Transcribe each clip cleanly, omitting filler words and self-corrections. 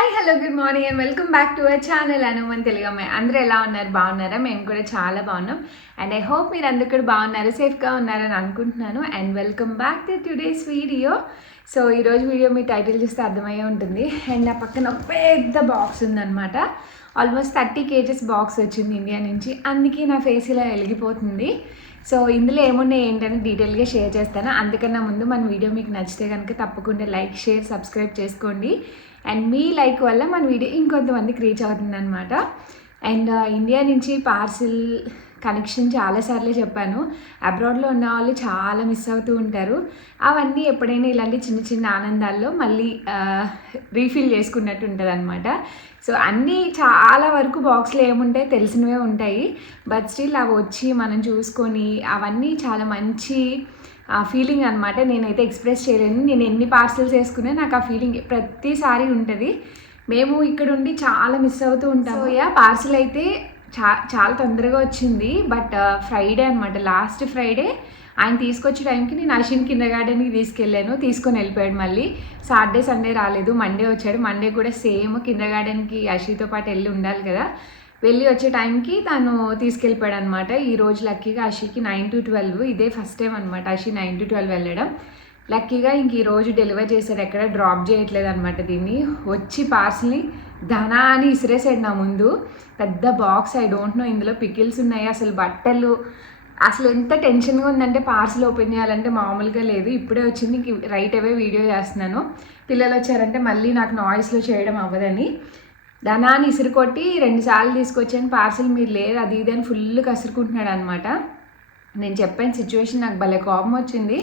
Hi hello good morning and welcome back to our channel అనుమన్ తెలుగు అమ్మాయి. అందరూ ఎలా ఉన్నారు? బాగున్నారా? మేము కూడా చాలా బాగున్నాం అండ్ ఐ హోప్ మీరు అందరు కూడా బాగున్నారు, సేఫ్గా ఉన్నారని అనుకుంటున్నాను. And welcome back to today's video. So ఈరోజు వీడియో మీ టైటిల్ చూస్తే అర్థమయ్యే ఉంటుంది. అండ్ నా పక్కన ఒక పెద్ద బాక్స్ ఉందన్నమాట. ఆల్మోస్ట్ 30 kgs బాక్స్ వచ్చింది ఇండియా నుంచి, అందుకే నా ఫేస్ ఇలా వెలిగిపోతుంది. సో ఇందులో ఏమున్నాయి ఏంటని డీటెయిల్గా షేర్ చేస్తాను. అందుకన్నా ముందు మన వీడియో మీకు నచ్చితే కనుక తప్పకుండా లైక్, షేర్, సబ్స్క్రైబ్ చేసుకోండి. అండ్ మీ లైక్ వల్ల మన వీడియో ఇంకొంతమందికి రీచ్ అవుతుందన్నమాట. అండ్ ఇండియా నుంచి పార్సిల్ కనెక్షన్ చాలాసార్లు చెప్పాను. అబ్రాడ్లో ఉన్న వాళ్ళు చాలా మిస్ అవుతూ ఉంటారు. అవన్నీ ఎప్పుడైనా ఇలాంటి చిన్న చిన్న ఆనందాల్లో మళ్ళీ రీఫిల్ చేసుకున్నట్టు ఉంటుంది అనమాట. సో అన్నీ చాలా వరకు బాక్స్లో ఏముంటాయి తెలిసినవే ఉంటాయి, బట్ స్టిల్ అవి వచ్చి మనం చూసుకొని అవన్నీ చాలా మంచి ఫీలింగ్ అనమాట. నేనైతే ఎక్స్ప్రెస్ చేయలేను. నేను ఎన్ని పార్సల్స్ వేసుకున్నా నాకు ఆ ఫీలింగ్ ప్రతిసారి ఉంటుంది. మేము ఇక్కడ ఉండి చాలా మిస్ అవుతూ ఉంటాము. పార్సల్ అయితే చాలా తొందరగా వచ్చింది. బట్ ఫ్రైడే అనమాట, లాస్ట్ ఫ్రైడే ఆయన తీసుకొచ్చే టైంకి నేను అశ్విన్ కిండర్ గార్డెన్కి తీసుకొని వెళ్ళిపోయాడు. మళ్ళీ సాటర్డే సండే రాలేదు, మండే వచ్చాడు. మండే కూడా సేమ్ కిండర్ గార్డెన్కి అశ్వితో పాటు వెళ్ళి ఉండాలి కదా, వెళ్ళి వచ్చే టైంకి తను తీసుకెళ్ళిపోయాడు అనమాట. ఈరోజు లక్కీగా అషికి 9 to 12, ఇదే ఫస్ట్ టైం అనమాట అషి 9 to 12 వెళ్ళడం. లక్కీగా ఇంక ఈరోజు డెలివర్ చేశాడు, ఎక్కడ డ్రాప్ చేయట్లేదు అనమాట. దీన్ని వచ్చి పార్సల్ని ధనా అని ఇసిరేసాడు నా ముందు. పెద్ద బాక్స్, ఐ డోంట్ నో ఇందులో పికిల్స్ ఉన్నాయి, అసలు బట్టలు, అసలు ఎంత టెన్షన్గా ఉందంటే పార్సల్ ఓపెన్ చేయాలంటే మామూలుగా లేదు. ఇప్పుడే వచ్చింది, రైట్ అవే వీడియో చేస్తున్నాను. పిల్లలు వచ్చారంటే మళ్ళీ నాకు నాయిస్లో చేయడం అవ్వదని ధనాన్ని ఇసురు కొట్టి 2 సార్లు తీసుకొచ్చాను. పార్సల్ మీరు లేదు అది ఇది అని ఫుల్ కసురుకుంటున్నాడు అనమాట. నేను చెప్పాను సిచ్యువేషన్, నాకు భలే కోపం వచ్చింది.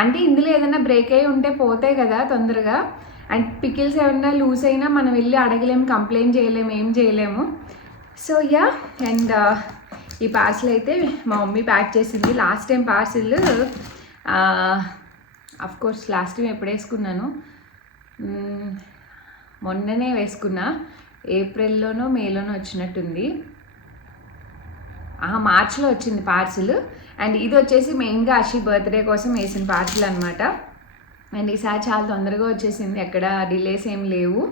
అంటే ఇందులో ఏదైనా బ్రేక్ అయ్యి ఉంటే పోతాయి కదా తొందరగా, అండ్ పికిల్స్ ఏమైనా లూజ్ అయినా మనం వెళ్ళి అడగలేము, కంప్లైంట్ చేయలేము, ఏం చేయలేము. సో యా, అండ్ ఈ పార్సల్ అయితే మా మమ్మీ ప్యాక్ చేసింది. Last time parcel of course last time ఎప్పుడు వేసుకున్నాను, మొన్ననే వేసుకున్నా, ఏప్రిల్లోనో మేలోనో వచ్చినట్టుంది. మార్చిలో వచ్చింది పార్సిల్. అండ్ ఇది వచ్చేసి మెయిన్గా అషి బర్త్డే కోసం వేసిన పార్సిల్ అనమాట. అండ్ ఈసారి చాలా తొందరగా వచ్చేసింది, ఎక్కడ డిలేస్ ఏం లేవు.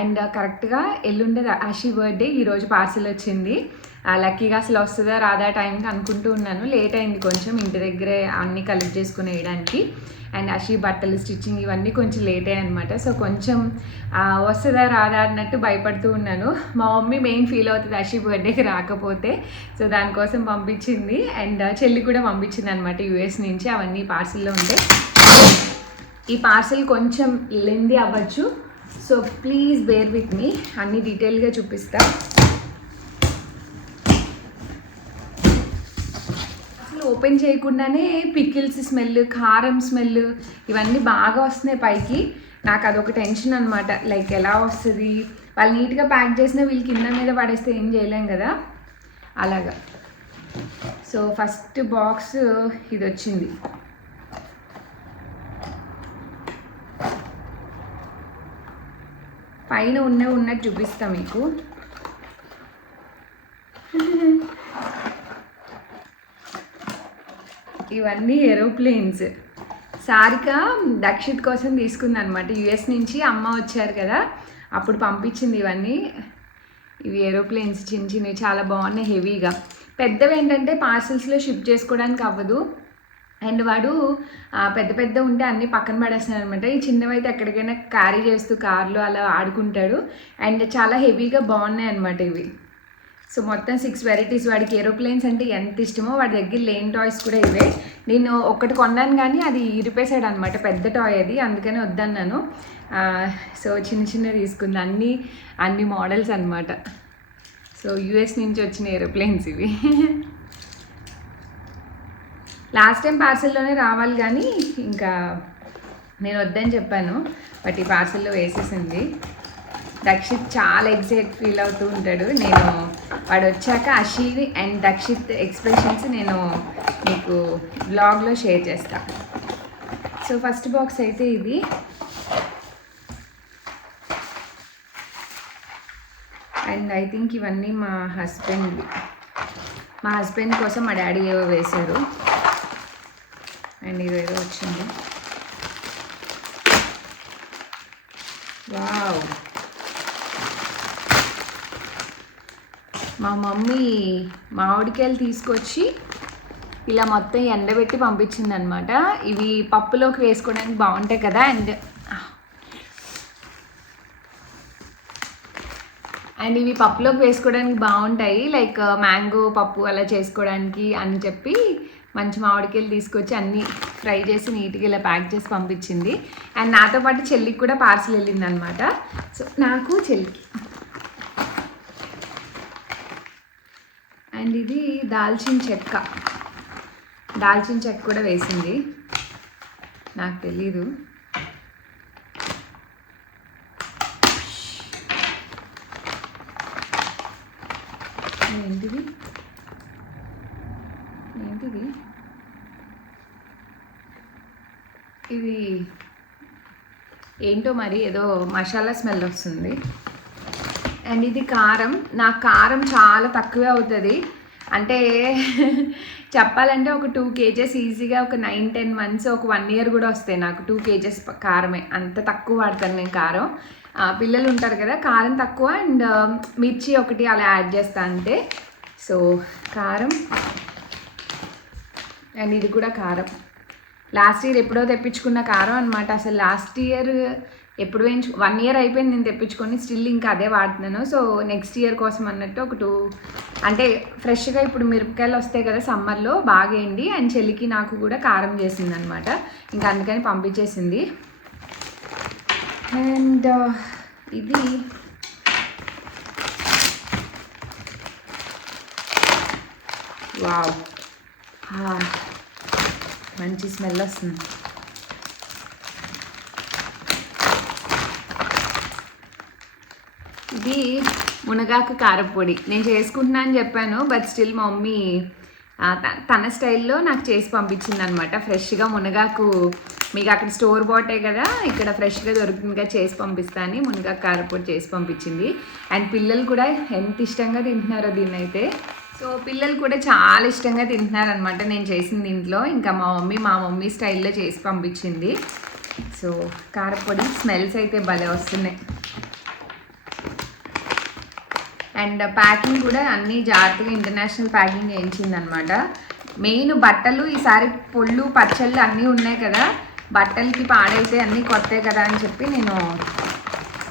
అండ్ కరెక్ట్గా ఎల్లుండేది అషి బర్త్డే, ఈరోజు పార్సిల్ వచ్చింది. లక్కీగా అసలు వస్తుందా రాదా టైంకి అనుకుంటూ ఉన్నాను. లేట్ అయింది కొంచెం, ఇంటి దగ్గరే అన్నీ కలెక్ట్ చేసుకుని వేయడానికి. అండ్ అషి బట్టలు స్టిచ్చింగ్ ఇవన్నీ కొంచెం లేట్ అయ్యాయి అనమాట. సో కొంచెం వస్తుందా రాదా అన్నట్టు భయపడుతూ ఉన్నాను. మా మమ్మీ మెయిన్ ఫీల్ అవుతుంది అషి బర్త్డేకి రాకపోతే, సో దానికోసం పంపించింది. అండ్ చెల్లి కూడా పంపించింది అనమాట యూఎస్ నుంచి. అవన్నీ పార్సిల్లో ఉంటాయి. ఈ పార్సిల్ కొంచెం లెంది అవ్వచ్చు, so please bear with me, అన్ని డీటెయిల్గా చూపిస్తా. అసలు ఓపెన్ చేయకుండానే పికిల్స్ స్మెల్, కారం స్మెల్ ఇవన్నీ బాగా వస్తున్నాయి పైకి. నాకు అదొక టెన్షన్ అనమాట, లైక్ ఎలా వస్తుంది, వాళ్ళు నీట్గా ప్యాక్ చేసినా వీళ్ళు కింద మీద పడేస్తే ఏం చేయలేం కదా, అలాగా. సో ఫస్ట్ బాక్స్ ఇది వచ్చింది. పైన ఉన్నట్టు చూపిస్తా మీకు. ఇవన్నీ ఏరోప్లేన్స్. సారిక దక్షిత్ కోసం తీసుకుంది అనమాట యుఎస్ నుంచి. అమ్మ వచ్చారు కదా అప్పుడు పంపించింది ఇవన్నీ. ఇవి ఏరోప్లేన్స్ చిన్న చిన్నవి, చాలా బాగున్నాయి, హెవీగా. పెద్దవి ఏంటంటే పార్సిల్స్లో షిప్ చేసుకోవడానికి అవ్వదు, అండ్ వాడు పెద్ద ఉంటే అన్నీ పక్కన పడేస్తున్నాడు అనమాట. ఈ చిన్నవి అయితే ఎక్కడికైనా క్యారీ చేస్తూ కార్లో అలా ఆడుకుంటాడు. అండ్ చాలా హెవీగా బాగున్నాయి అనమాట ఇవి. సో మొత్తం 6 వెరైటీస్. వాడికి ఏరోప్లేన్స్ అంటే ఎంత ఇష్టమో, వాడి దగ్గర లేని టాయ్స్ కూడా ఇవే. నేను ఒకటి కొన్నాను కానీ అది ఇరిపేసాడు అనమాట, పెద్ద టాయ్ అది, అందుకని వద్దన్నాను. సో చిన్న తీసుకుంది, అన్ని మోడల్స్ అనమాట. సో యుఎస్ నుంచి వచ్చిన ఏరోప్లేన్స్ ఇవి. లాస్ట్ టైం పార్సల్లోనే రావాలి కానీ ఇంకా నేను వద్దని చెప్పాను, బట్ ఈ పార్సల్లో వేసేసింది. దక్షిత్ చాలా ఎక్సైట్ ఫీల్ అవుతూ ఉంటాడు. నేను వాడు వచ్చాక అషి అండ్ దక్షిత్ ఎక్స్ప్రెషన్స్ నేను మీకు బ్లాగ్లో షేర్ చేస్తా. సో ఫస్ట్ బాక్స్ అయితే ఇది. అండ్ ఐ థింక్ ఇవన్నీ మా హస్బెండ్ కోసం మా డాడీ ఏవో వేశారు. అండ్ ఇదేదో వచ్చింది, వావ్. మా మమ్మీ మామిడికాయలు తీసుకొచ్చి ఇలా మొత్తం ఎండబెట్టి పంపించింది అనమాట. ఇవి పప్పులోకి వేసుకోవడానికి బాగుంటాయి కదా, అండ్ ఇవి పప్పులోకి వేసుకోవడానికి బాగుంటాయి, లైక్ మ్యాంగో పప్పు అలా చేసుకోవడానికి అని చెప్పి మంచి మామిడికాయలు తీసుకొచ్చి అన్నీ ఫ్రై చేసి నీట్గా ఇలా ప్యాక్ చేసి పంపించింది. అండ్ నాతో పాటు చెల్లికి కూడా పార్సిల్ వెళ్ళింది అనమాట. సో నాకు చెల్లికి. అండ్ ఇది దాల్చిన చెక్క కూడా వేసింది, నాకు తెలీదు. ఏంటిది ఇది ఏంటో మరి, ఏదో మసాలా స్మెల్ వస్తుంది. అండ్ ఇది కారం. నాకు కారం చాలా తక్కువే అవుతుంది, అంటే చెప్పాలంటే ఒక 2 kgs ఈజీగా ఒక 9-10 months, ఒక 1 year కూడా వస్తాయి నాకు 2 kgs కారమే. అంత తక్కువ వాడతాను నేను కారం. పిల్లలు ఉంటారు కదా, కారం తక్కువ అండ్ మిర్చి ఒకటి అలా యాడ్ చేస్తా అంతే. సో కారం. అండ్ ఇది కూడా కారం, లాస్ట్ ఇయర్ ఎప్పుడో తెప్పించుకున్న కారం అనమాట. అసలు లాస్ట్ ఇయర్ ఎప్పుడు 1 year అయిపోయింది నేను తెప్పించుకొని, స్టిల్ ఇంకా అదే వాడుతున్నాను. సో నెక్స్ట్ ఇయర్ కోసం అన్నట్టు ఒక 2, అంటే ఫ్రెష్గా ఇప్పుడు మిరపకాయలు వస్తాయి కదా సమ్మర్లో బాగా ఎండి, అండ్ చెల్లికి నాకు కూడా కారం చేసింది అనమాట. ఇంకా అందుకని పంపించేసింది. అండ్ ఇది వావ్, మంచి స్మెల్ వస్తుంది. ఇది మునగాకు కారపొడి నేను చేసుకుంటున్నా అని చెప్పాను, బట్ స్టిల్ మా మమ్మీ తన స్టైల్లో నాకు చేసి పంపించింది అనమాట. ఫ్రెష్గా మునగాకు, మీకు అక్కడ స్టోర్ బాటే కదా, ఇక్కడ ఫ్రెష్గా దొరుకుతుందిగా, చేసి పంపిస్తాను. మునగాకు కారపొడి చేసి పంపించింది. అండ్ పిల్లలు కూడా ఎంత ఇష్టంగా తింటున్నారో దీన్ని అయితే. సో పిల్లలు కూడా చాలా ఇష్టంగా తింటున్నారు అనమాట నేను చేసిన దీంట్లో. ఇంకా మా మమ్మీ స్టైల్లో చేసి పంపించింది. సో కారపొడి స్మెల్స్ అయితే భలే వస్తున్నాయి. అండ్ ప్యాకింగ్ కూడా అన్నీ జాగ్రత్తగా ఇంటర్నేషనల్ ప్యాకింగ్ చేయించింది అనమాట. మెయిన్ బట్టలు, ఈసారి పొళ్ళు పచ్చళ్ళు అన్నీ ఉన్నాయి కదా, బట్టలకి పాడైతే అన్నీ కొత్తాయి కదా అని చెప్పి నేను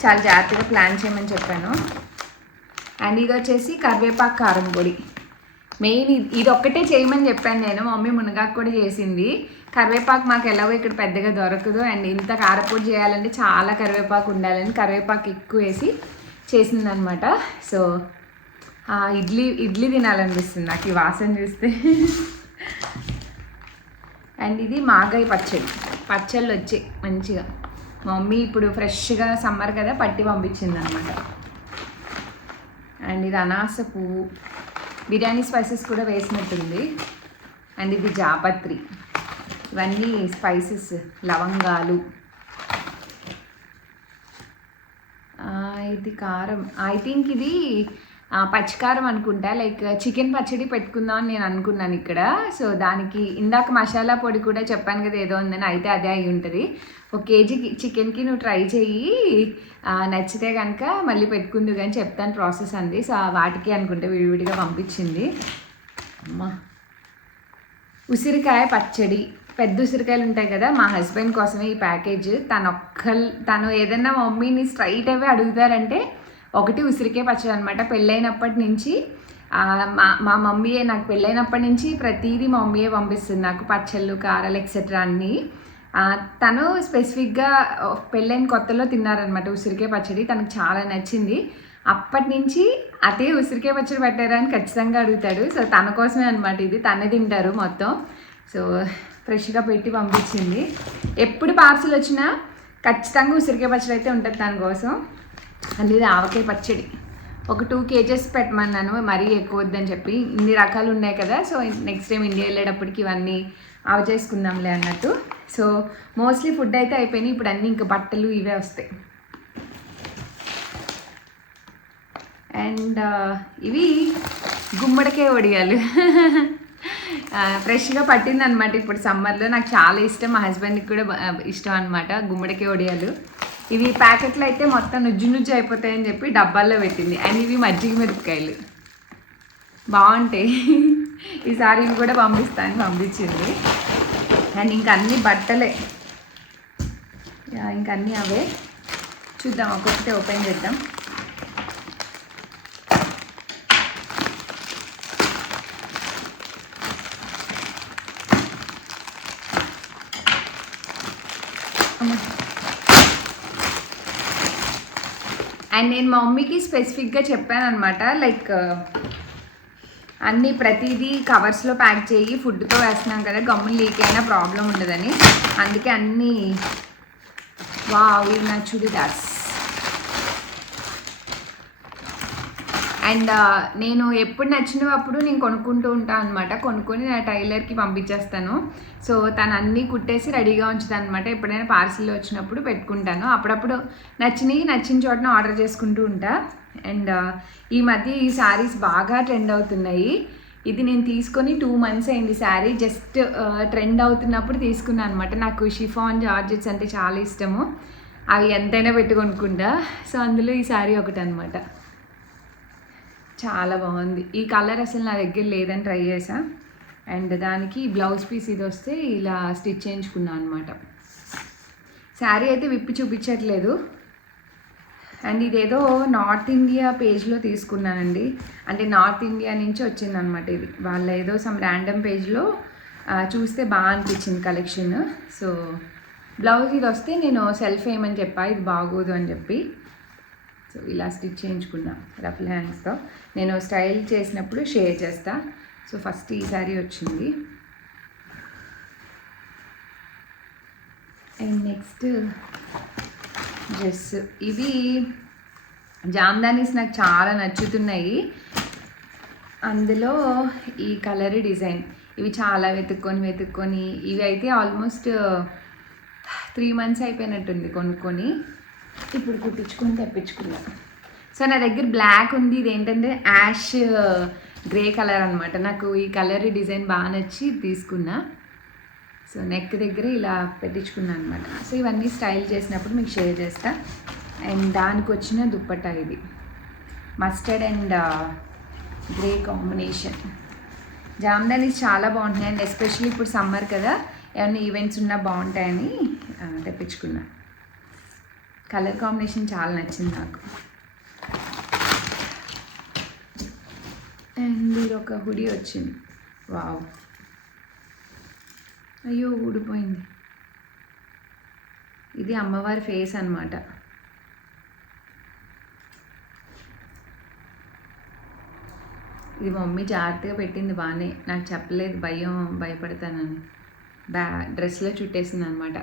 చాలా జాగ్రత్తగా ప్లాన్ చేయమని చెప్పాను. అండ్ ఇది వచ్చేసి కరివేపాకు కారం పొడి. మెయిన్ ఇది ఒక్కటే చేయమని చెప్పాను నేను, మమ్మీ మునగాకు కూడా చేసింది. కరివేపాకు మాకు ఎలాగో ఇక్కడ పెద్దగా దొరకదు, అండ్ ఇంత కారపొడి చేయాలంటే చాలా కరివేపాకు ఉండాలని కరివేపాకు ఎక్కువ వేసి చేసిందనమాట. సో ఇడ్లీ తినాలనిపిస్తుంది నాకు ఈ వాసన చూస్తే. అండ్ ఇది మాగాయ పచ్చళ్ళు వచ్చాయి మంచిగా. మా మమ్మీ ఇప్పుడు ఫ్రెష్గా సమ్మర్ కదా పట్టి పంపించింది అనమాట. అండ్ ఇది అనాస పువ్వు, బిర్యానీ స్పైసెస్ కూడా వేసినట్టుంది. అండ్ ఇది జాపత్రి, ఇవన్నీ స్పైసెస్, లవంగాలు. ఇది కారం, ఐ థింక్ ఇది పచ్చికారం అనుకుంటా, లైక్ చికెన్ పచ్చడి పెట్టుకుందామని నేను అనుకున్నాను ఇక్కడ. సో దానికి ఇందాక మసాలా పొడి కూడా చెప్పాను కదా ఏదో ఉందని, అయితే అదే అయి ఉంటుంది. 1 kg చికెన్కి నువ్వు ట్రై చెయ్యి, నచ్చితే కనుక మళ్ళీ పెట్టుకుందు కానీ చెప్తాను ప్రాసెస్ అంది. సో వాటికి అనుకుంటే విడివిడిగా పంపించింది. అమ్మా, ఉసిరికాయ పచ్చడి, పెద్ద ఉసిరికాయలు ఉంటాయి కదా, మా హస్బెండ్ కోసమే ఈ ప్యాకేజ్. తను ఏదైనా మమ్మీని స్ట్రైట్ అవే అడుగుతారంటే ఒకటి ఉసిరికాయ పచ్చడి అనమాట. పెళ్ళైనప్పటి నుంచి మా మమ్మీయే, నాకు పెళ్ళైనప్పటి నుంచి ప్రతిదీ మా మమ్మీయే పంపిస్తుంది నాకు, పచ్చళ్ళు, కారాలు ఎక్సెట్రా అన్నీ. తను స్పెసిఫిక్గా పెళ్ళైన కొత్తలో తిన్నారనమాట ఉసిరికాయ పచ్చడి, తనకు చాలా నచ్చింది. అప్పటి నుంచి అదే ఉసిరికాయ పచ్చడి పెట్టారా అని ఖచ్చితంగా అడుగుతాడు. సో తన కోసమే అనమాట ఇది, తనే తింటారు మొత్తం. సో ఫ్రెష్గా పెట్టి పంపించింది. ఎప్పుడు పార్సిల్ వచ్చినా ఖచ్చితంగా ఉసిరికాయ పచ్చడి అయితే ఉంటుంది తన కోసం. అండ్ ఇది ఆవకాయ పచ్చడి, ఒక 2 kgs పెట్టమన్నాను, మరీ ఎక్కువ వద్దని చెప్పి. ఇన్ని రకాలు ఉన్నాయి కదా, సో నెక్స్ట్ టైం ఇండియా వెళ్ళేటప్పటికి ఇవన్నీ ఆవ చేసుకుందాంలే అన్నట్టు. సో మోస్ట్లీ ఫుడ్ అయితే అయిపోయినాయి, ఇప్పుడు అన్నీ ఇంకా బట్టలు ఇవే వస్తాయి. అండ్ ఇవి గుమ్మడికాయ వడియాలు ఫ్రెష్గా పట్టిందనమాట ఇప్పుడు సమ్మర్లో. నాకు చాలా ఇష్టం, మా హస్బెండ్కి కూడా ఇష్టం అనమాట గుమ్మడికాయ వడియాలు. ఇవి ప్యాకెట్లు అయితే మొత్తం నుజ్జు అయిపోతాయని చెప్పి డబ్బాల్లో పెట్టింది. అండ్ ఇవి మజ్జిగ మిరపకాయలు. బాగుంటాయి. ఈసారి ఇవి కూడా పంపిస్తాను పంపించింది. అండ్ ఇంక అన్ని బట్టలే, ఇంక అన్నీ అవే. చూద్దాం, ఒక్కొక్కటి ఓపెన్ చేద్దాం. అండ్ నేను మా మమ్మీకి స్పెసిఫిక్గా చెప్పాను అనమాట, లైక్ అన్నీ ప్రతిదీ కవర్స్లో ప్యాక్ చేయి, ఫుడ్తో వేస్తున్నాం కదా, గమ్ములు లీక్ అయినా ప్రాబ్లం ఉండదని. అందుకే అన్నీ. వావ్, ఇవి నా చుడిదార్స్. అండ్ నేను ఎప్పుడు నచ్చినప్పుడు నేను కొనుక్కుంటూ ఉంటాను అనమాట. కొనుక్కొని నా టైలర్కి పంపించేస్తాను. సో తను అన్నీ కుట్టేసి రెడీగా ఉంచుతాను అనమాట. ఎప్పుడైనా పార్సిల్ వచ్చినప్పుడు పెట్టుకుంటాను. అప్పుడప్పుడు నచ్చిన చోటన ఆర్డర్ చేసుకుంటూ ఉంటా. అండ్ ఈ మధ్య ఈ శారీస్ బాగా ట్రెండ్ అవుతున్నాయి. ఇది నేను తీసుకొని 2 months అయింది. శారీ జస్ట్ ట్రెండ్ అవుతున్నప్పుడు తీసుకున్నాను అనమాట. నాకు షిఫాన్ జార్జెట్స్ అంటే చాలా ఇష్టము. అవి ఎంతైనా పెట్టుకొనుకుంటా. సో అందులో ఈ శారీ ఒకటి అనమాట. చాలా బాగుంది. ఈ కలర్ అసలు నా దగ్గర లేదని ట్రై చేసా. అండ్ దానికి బ్లౌజ్ పీస్ ఇది వస్తే ఇలా స్టిచ్ చేయించుకున్నాను అనమాట. శారీ అయితే విప్పి చూపించట్లేదు. అండ్ ఇదేదో నార్త్ ఇండియా పేజ్లో తీసుకున్నానండి. అంటే నార్త్ ఇండియా నుంచి వచ్చిందనమాట ఇది. వాళ్ళ ఏదో సమ్ ర్యాండమ్ పేజ్లో చూస్తే బాగా అనిపించింది కలెక్షన్. సో బ్లౌజ్ ఇది వస్తే నేను సెల్ఫ్ వేయమని చెప్పా, ఇది బాగోదు అని చెప్పి. సో ఇలా స్టిచ్ చేయించుకున్నా రఫ్ హ్యాండ్స్తో. నేను స్టైల్ చేసినప్పుడు షేర్ చేస్తా. సో ఫస్ట్ ఈ శారీ వచ్చింది. And next dress. ఇవి జామ్దానీస్ నాకు చాలా నచ్చుతున్నాయి. అందులో ఈ కలర్ డిజైన్ ఇవి చాలా వెతుక్కొని ఇవి అయితే ఆల్మోస్ట్ 3 months అయిపోయినట్టుంది కొనుక్కొని. ఇప్పుడు కుట్టించుకొని తెప్పించుకున్నా. సో నా దగ్గర బ్లాక్ ఉంది. ఇది ఏంటంటే యాష్ గ్రే కలర్ అనమాట. నాకు ఈ కలర్ డిజైన్ బాగా నచ్చి తీసుకున్నా. సో నెక్ దగ్గర ఇలా పెట్టించుకున్నాను అనమాట. సో ఇవన్నీ స్టైల్ చేసినప్పుడు మీకు షేర్ చేస్తా. అండ్ దానికి వచ్చిన దుప్పట్టా ఇది mustard and grey combination. Jamdanis చాలా బాగుంటున్నాయి. అండ్ ఎస్పెషల్లీ ఇప్పుడు సమ్మర్ కదా, ఏమైనా ఈవెంట్స్ ఉన్నా బాగుంటాయని తెప్పించుకున్నా. కలర్ కాంబినేషన్ చాలా నచ్చింది నాకు. అండ్ ఇది ఒక హుడీ వచ్చింది. వావ్, అయ్యో ఊడిపోయింది. ఇది అమ్మవారి ఫేస్ అనమాట. ఇది మమ్మీ జాగ్రత్తగా పెట్టింది బాగానే. నాకు చెప్పలేదు, భయపడతానని. డ్రెస్లో చుట్టేసింది అనమాట.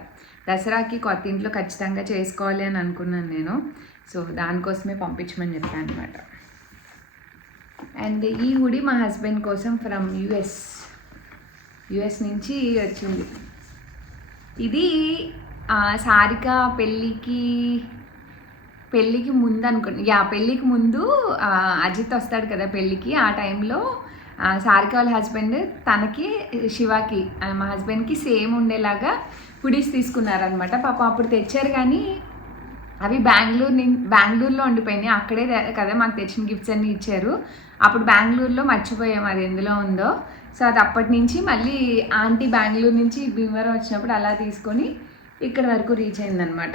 దసరాకి కొత్త ఇంట్లో ఖచ్చితంగా చేసుకోవాలి అని అనుకున్నాను నేను. సో దానికోసమే పంపించమని చెప్పాను అనమాట. అండ్ ఈ హుడీ మా హస్బెండ్ కోసం ఫ్రమ్ యుఎస్ నుంచి వచ్చింది. ఇది సారిక పెళ్ళికి ముందు అనుకున్నా. పెళ్ళికి ముందు అజిత్ వస్తాడు కదా పెళ్ళికి. ఆ టైంలో సారిక వాళ్ళ హస్బెండ్ తనకి శివాకి మా హస్బెండ్కి సేమ్ ఉండేలాగా హుడీస్ తీసుకున్నారనమాట. పాప అప్పుడు తెచ్చారు కానీ అవి బెంగళూరులో ఉండిపోయినాయి. అక్కడే కదా మాకు తెచ్చిన గిఫ్ట్స్ అన్నీ ఇచ్చారు. అప్పుడు బెంగళూరులో మర్చిపోయాము అది ఎందులో ఉందో. సో అది అప్పటి నుంచి మళ్ళీ ఆంటీ బెంగళూరు నుంచి భీమవరం వచ్చినప్పుడు అలా తీసుకొని ఇక్కడ వరకు రీచ్ అయిందనమాట.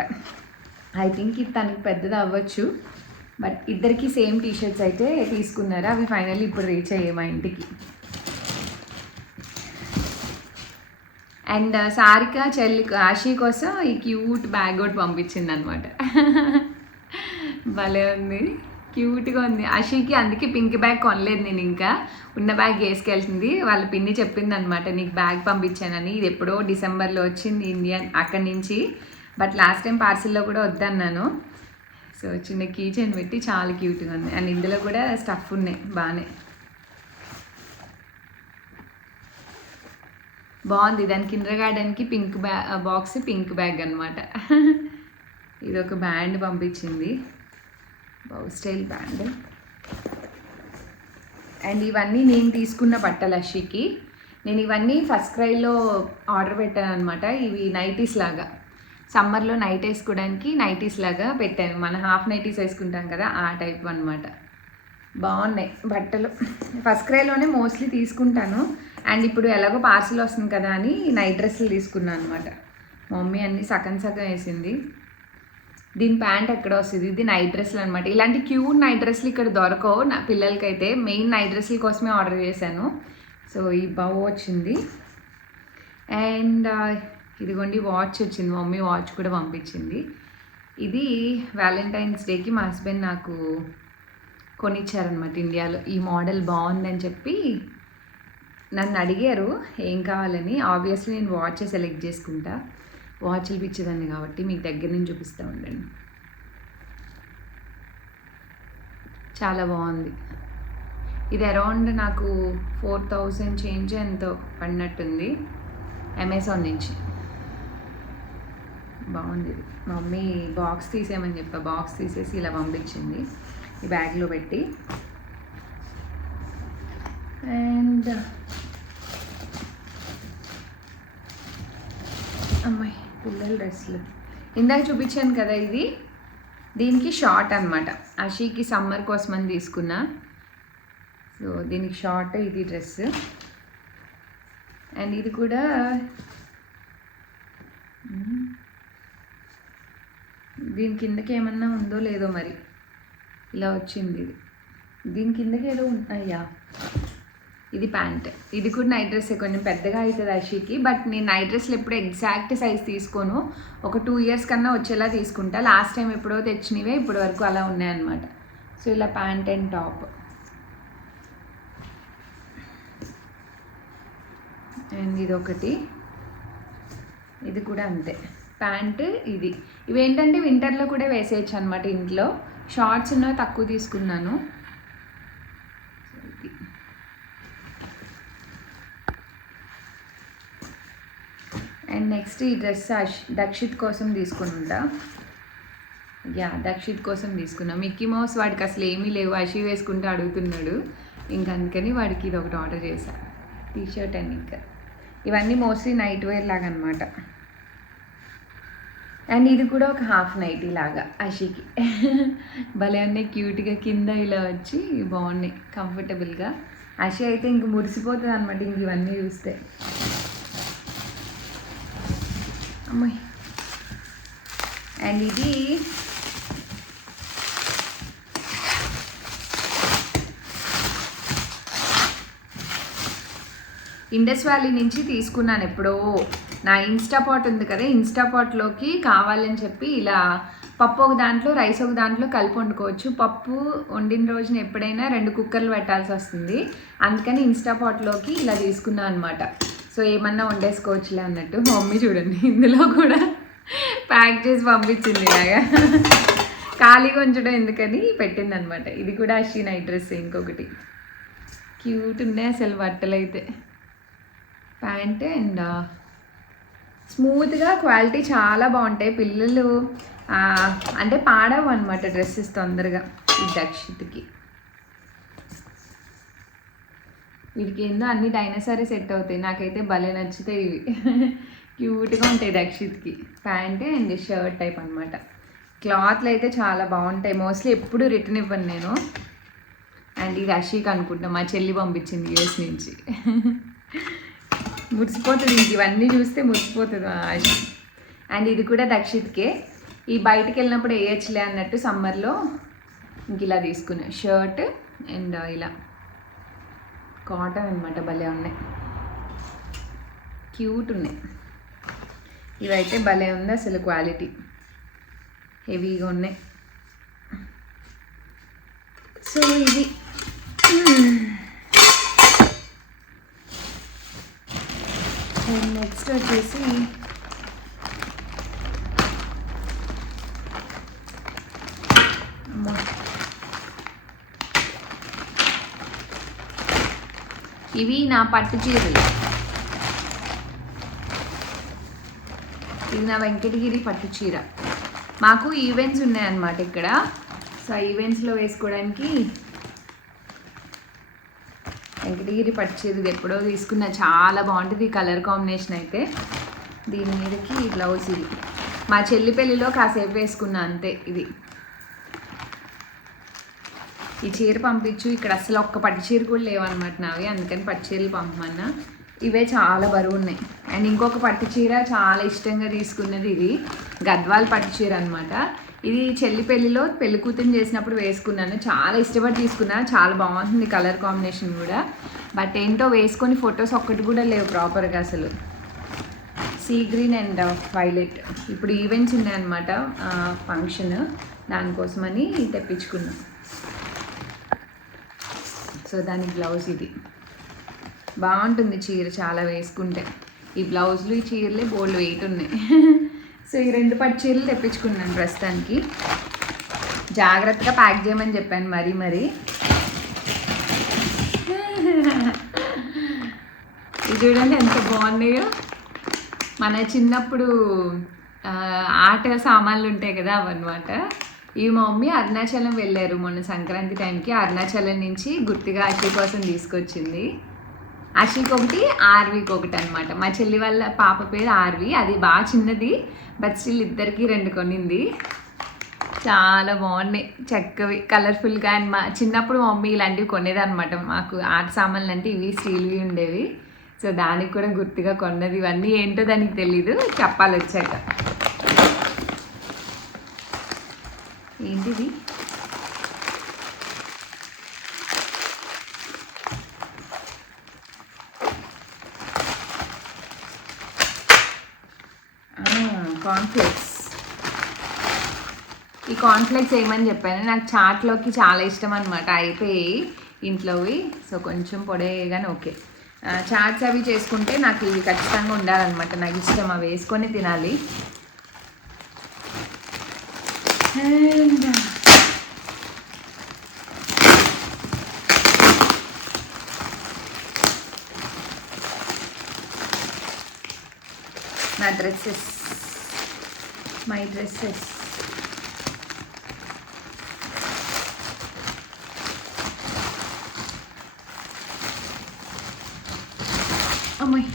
ఐ థింక్ ఇది తనకి పెద్దది అవ్వచ్చు. బట్ ఇద్దరికి సేమ్ టీషర్ట్స్ అయితే తీసుకున్నారు. అవి ఫైనల్లీ ఇప్పుడు రీచ్ అయ్యాయి మా ఇంటికి. అండ్ సారిక చెల్లి ఆశీ కోసం ఈ క్యూట్ బ్యాగ్ ఒకటి పంపించింది అనమాట. భలే ఉంది, క్యూట్గా ఉంది. ఆశీకి అందుకే పింక్ బ్యాగ్ కొనలేదు నేను. ఇంకా ఉన్న బ్యాగ్ వేసుకెళ్తుంది. వాళ్ళ పిన్ని చెప్పింది అనమాట, నీకు బ్యాగ్ పంపించానని. ఇది ఎప్పుడో డిసెంబర్లో వచ్చింది ఇండియా అక్కడి నుంచి. బట్ లాస్ట్ టైం పార్సిల్లో కూడా వద్దన్నాను. సో చిన్న కీ చైన్ పెట్టి చాలా క్యూట్గా ఉంది. అండ్ ఇందులో కూడా స్టఫ్ ఉన్నాయి బాగానే బాగుంది. దాని కిండర్ గార్డెన్కి పింక్ బాక్స్ పింక్ బ్యాగ్ అనమాట. ఇది ఒక బ్యాండ్ పంపించింది, బౌ స్టైల్ బ్యాండ్. అండ్ ఇవన్నీ నేను తీసుకున్న బట్టలు అషికి. నేను ఇవన్నీ ఫస్ట్ క్రైలో ఆర్డర్ పెట్టాను అనమాట. ఇవి నైటీస్ లాగా, సమ్మర్లో నైట్ వేసుకోవడానికి నైటీస్ లాగా పెట్టాను. మన హాఫ్ నైటీస్ వేసుకుంటాం కదా, ఆ టైప్ అనమాట. బాగున్నాయి బట్టలు. ఫస్ట్ క్రైలోనే మోస్ట్లీ తీసుకుంటాను. అండ్ ఇప్పుడు ఎలాగో పార్సిల్ వస్తుంది కదా అని నైట్ డ్రెస్సులు తీసుకున్నాను అనమాట. మమ్మీ అన్నీ సగం సగం వేసింది. దీని ప్యాంట్ ఎక్కడ వస్తుంది, ఇది నైట్ డ్రెస్సులు అనమాట. ఇలాంటి క్యూట్ నైట్ డ్రెస్సులు ఇక్కడ దొరకవు నా పిల్లలకైతే. మెయిన్ నైట్ డ్రెస్సుల కోసమే ఆర్డర్ చేశాను. సో ఈ బావు వచ్చింది. అండ్ ఇదిగోండి వాచ్ వచ్చింది, మమ్మీ వాచ్ కూడా పంపించింది. ఇది వ్యాలంటైన్స్ డేకి మా హస్బెండ్ నాకు కొనిచ్చారనమాట ఇండియాలో. ఈ మోడల్ బాగుందని చెప్పి నన్ను అడిగారు ఏం కావాలని. ఆబ్వియస్లీ నేను వాచ్ సెలెక్ట్ చేసుకుంటా, వాచ్లు పిచ్చేదాన్ని కాబట్టి. మీకు దగ్గర నుంచి చూపిస్తూ ఉండండి. చాలా బాగుంది. ఇది అరౌండ్ నాకు 4000 చేంజ్ ఎంతో పడినట్టుంది అమెజాన్ నుంచి. బాగుంది ఇది. మా మమ్మీ బాక్స్ తీసేయమని చెప్పా, బాక్స్ తీసేసి ఇలా పంపించింది ఈ బ్యాగ్లో పెట్టి. అండ్ అమ్మాయి పిల్లల డ్రెస్సులు ఇందాక చూపించాను కదా, ఇది దీనికి షార్ట్ అనమాట. అషీకి సమ్మర్ కోసం అని తీసుకున్నా. సో దీనికి షార్ట్ ఇది డ్రెస్. అండ్ ఇది కూడా దీని కిందకి ఏమన్నా ఉందో లేదో మరి, ఇలా వచ్చింది ఇది. దీని కిందకి ఏదో అయ్యా, ఇది ప్యాంట్. ఇది కూడా నైట్ డ్రెస్ కొంచెం పెద్దగా అవుతుంది అషీకి. బట్ నేను నైట్ డ్రెస్లు ఎప్పుడు ఎగ్జాక్ట్ సైజ్ తీసుకోను, ఒక 2 years కన్నా వచ్చేలా తీసుకుంటా. లాస్ట్ టైం ఎప్పుడో తెచ్చినవే ఇప్పటి వరకు అలా ఉన్నాయన్నమాట. సో ఇలా ప్యాంట్ అండ్ టాప్. అండ్ ఇది ఒకటి, ఇది కూడా అంతే ప్యాంట్. ఇది ఇవేంటంటే వింటర్లో కూడా వేసేయచ్చు అనమాట ఇంట్లో. షార్ట్స్ ఉన్నవి తక్కువ తీసుకున్నాను. అండ్ నెక్స్ట్ ఈ డ్రెస్ దక్షిత్ కోసం తీసుకున్నా. దక్షిత్ కోసం తీసుకున్నా. మిక్కీ మౌస్ వాడికి అసలు ఏమీ లేవు, అషి వేసుకుంటే అడుగుతున్నాడు. ఇంకా అందుకని వాడికి ఇది ఒకటి ఆర్డర్ చేశాను, టీషర్ట్ అండ్ నిక్కర్. ఇవన్నీ మోస్ట్లీ నైట్ వేర్ లాగా అనమాట. అండ్ ఇది కూడా ఒక హాఫ్ నైట్ ఇలాగా అషికి. భలే ఉన్నాయి క్యూట్గా, కింద ఇలా వచ్చి బాగున్నాయి కంఫర్టబుల్గా. అషి అయితే ఇంక మురిసిపోతుంది అనమాట ఇంక ఇవన్నీ చూస్తే. అమ్మాయి. అండ్ ఇది ఇండస్ వ్యాలీ నుంచి తీసుకున్నాను ఎప్పుడో. నా ఇన్స్టాపాట్ ఉంది కదా, ఇన్స్టాపాట్లోకి కావాలని చెప్పి ఇలా పప్పు ఒక దాంట్లో రైస్ ఒక దాంట్లో కలిపి వండుకోవచ్చు. పప్పు వండిన రోజున ఎప్పుడైనా 2 కుక్కర్లు పెట్టాల్సి వస్తుంది, అందుకని ఇన్స్టాపాట్లోకి ఇలా తీసుకున్నాను అనమాట. సో ఏమన్నా వండేసుకోవచ్చులే అన్నట్టు. మా మమ్మీ చూడండి ఇందులో కూడా ప్యాక్ చేసి పంపించింది ఇలాగా, ఖాళీగా ఉంచడం ఎందుకని పెట్టింది అనమాట. ఇది కూడా అషి నైట్ డ్రెస్ ఇంకొకటి. క్యూట్ ఉన్నాయి అసలు బట్టలు అయితే. ప్యాంట్ అండ్ స్మూత్గా క్వాలిటీ చాలా బాగుంటాయి. పిల్లలు అంటే పాడవు అనమాట డ్రెస్సెస్ తొందరగా. ఈ దక్షిత్కి వీటికి ఏందో అన్ని డైనోసారీ సెట్ అవుతాయి. నాకైతే భలే నచ్చుతాయి ఇవి, క్యూట్గా ఉంటాయి దక్షిత్కి. ప్యాంట్ అండ్ షర్ట్ టైప్ అనమాట. క్లాత్లు అయితే చాలా బాగుంటాయి. మోస్ట్లీ ఎప్పుడు రిటర్న్ ఇవ్వను నేను. అండ్ ఇది అషీకి అనుకుంటా, మా చెల్లి పంపించింది US నుంచి. మురిసిపోతుంది ఇంక ఇవన్నీ చూస్తే, మురిసిపోతుంది అషి. అండ్ ఇది కూడా దక్షిత్కే. ఈ బయటికి వెళ్ళినప్పుడు వేయచ్చులే అన్నట్టు సమ్మర్లో ఇంక ఇలా తీసుకున్నా. షర్ట్ అండ్ ఇలా కాటన్ అనమాట. భలే ఉన్నాయి, క్యూట్ ఉన్నాయి. ఇవైతే భలే ఉంది అసలు, క్వాలిటీ హెవీగా ఉన్నాయి. సో ఇది నెక్స్ట్ వచ్చేసి ఇవి నా పట్టు చీరలు. ఇది నా వెంకటగిరి పట్టు చీర. మాకు ఈవెంట్స్ ఉన్నాయన్నమాట ఇక్కడ. సో ఆ ఈవెంట్స్లో వేసుకోవడానికి వెంకటగిరి పట్టు చీర. ఇది ఎప్పుడో తీసుకున్నా, చాలా బాగుంటుంది ఈ కలర్ కాంబినేషన్ అయితే. దీని మీదకి బ్లౌజ్. ఇది మా చెల్లి పెళ్ళిలో కాసేపు వేసుకున్నా అంతే. ఇది ఈ చీర పంపించు, ఇక్కడ అసలు ఒక్క పట్టు చీర కూడా లేవన్నమాట నావి, అందుకని పట్టు చీరలు పంపమన్నా. ఇవే చాలా బరువు ఉన్నాయి. అండ్ ఇంకొక పట్టు చీర చాలా ఇష్టంగా తీసుకున్నది, ఇది గద్వాల్ పట్టు చీర అనమాట. ఇది చెల్లి పెళ్ళిలో పెళ్లి కూతురు చేసినప్పుడు వేసుకున్నాను, చాలా ఇష్టపడి తీసుకున్నాను, చాలా బాగుంటుంది కలర్ కాంబినేషన్ కూడా. బట్ ఏంటో వేసుకొని ఫొటోస్ ఒక్కటి కూడా లేవు ప్రాపర్గా అసలు. Sea green and violet. ఇప్పుడు ఈవెంట్స్ ఉన్నాయన్నమాట, ఫంక్షన్, దానికోసమని తెప్పించుకున్నాం. సో దానికి బ్లౌజ్ ఇది బాగుంటుంది చీర చాలా వేసుకుంటే. ఈ బ్లౌజులు ఈ చీరలే బోల్డ్ వెయిట్ ఉన్నాయి. సో ఈ 2 పట్టు చీరలు తెప్పించుకున్నాను ప్రస్తుతానికి. జాగ్రత్తగా ప్యాక్ చేయమని చెప్పాను మరి. ఇది చూడండి ఎంత బాగున్నాయో. మన చిన్నప్పుడు ఆట సామాన్లు ఉంటాయి కదా, అవన్నమాట. ఈ మా మమ్మీ అరుణాచలం వెళ్ళారు మొన్న సంక్రాంతి టైంకి. అరుణాచలం నుంచి గుర్తుగా అషి కోసం తీసుకొచ్చింది. అషికి ఒకటి, ఆర్వీకి ఒకటి అనమాట. మా చెల్లి వాళ్ళ పాప పేరు ఆర్వి, అది బాగా చిన్నది, బట్ స్టిల్ ఇద్దరికి 2 కొనింది. చాలా బాగున్నాయి, చక్కవి, కలర్ఫుల్గా. అండ్ మా చిన్నప్పుడు మమ్మీ ఇలాంటివి కొనేది అనమాట మాకు. ఆట సామాన్లు అంటే ఇవి స్టీల్వి ఉండేవి. సో దానికి కూడా గుర్తుగా కొన్నది. ఇవన్నీ ఏంటో దానికి తెలీదు, చెప్పాలి వచ్చాక. ఏంటిది? కార్న్ఫ్లేక్స్. ఈ కార్న్ఫ్లేక్స్ వేయమని చెప్పాను, నాకు చాట్లోకి చాలా ఇష్టం అనమాట. అయిపోయి ఇంట్లోవి, సో కొంచెం పొడేగానే ఓకే. చాట్స్ అవి చేసుకుంటే నాకు ఇవి ఖచ్చితంగా ఉండాలన్నమాట, నాకు ఇష్టం, అవి వేసుకొని తినాలి. అండ్ నా డ్రెస్సెస్, మై డ్రెస్సెస్. అమ్మాయి.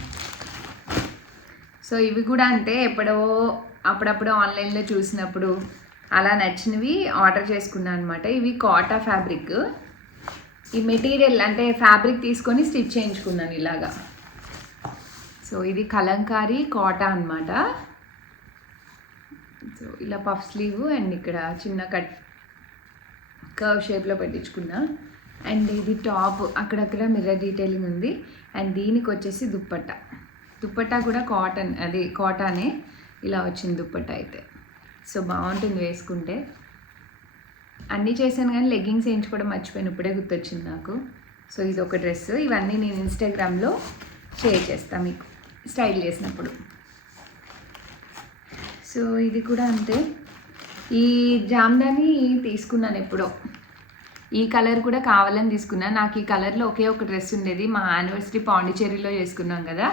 సో ఇవి కూడా అంతే, అప్పుడప్పుడు ఆన్లైన్లో చూసినప్పుడు అలా నచ్చినవి ఆర్డర్ చేసుకున్నాను అనమాట. ఇవి కాటా ఫ్యాబ్రిక్. ఈ మెటీరియల్ అంటే ఫ్యాబ్రిక్ తీసుకొని స్టిచ్ చేయించుకున్నాను ఇలాగా. సో ఇది కలంకారీ కాటా అనమాట. సో ఇలా పఫ్ స్లీవ్ అండ్ ఇక్కడ చిన్న కర్వ్ షేప్లో పెట్టించుకున్నా. అండ్ ఇది టాప్, అక్కడక్కడ మిర్రర్ డీటెయిలింగ్ ఉంది. అండ్ దీనికి వచ్చేసి దుప్పట్టా కూడా కాటన్, అది కాటానే ఇలా వచ్చింది దుప్పట్టా అయితే. సో బాగుంటుంది వేసుకుంటే. అన్నీ చేశాను కానీ లెగ్గింగ్స్ వేయించుకోవడం మర్చిపోయాను, ఇప్పుడే గుర్తొచ్చింది నాకు. సో ఇది ఒక డ్రెస్. ఇవన్నీ నేను ఇన్స్టాగ్రామ్లో షేర్ చేస్తాను మీకు స్టైల్ చేసినప్పుడు. సో ఇది కూడా అంతే. ఈ జామ్దాని తీసుకున్నాను ఎప్పుడో, ఈ కలర్ కూడా కావాలని తీసుకున్నాను. నాకు ఈ కలర్లో ఒకే ఒక డ్రెస్ ఉండేది, మా యానివర్సరీ పాండిచేరిలో చేసుకున్నాం కదా,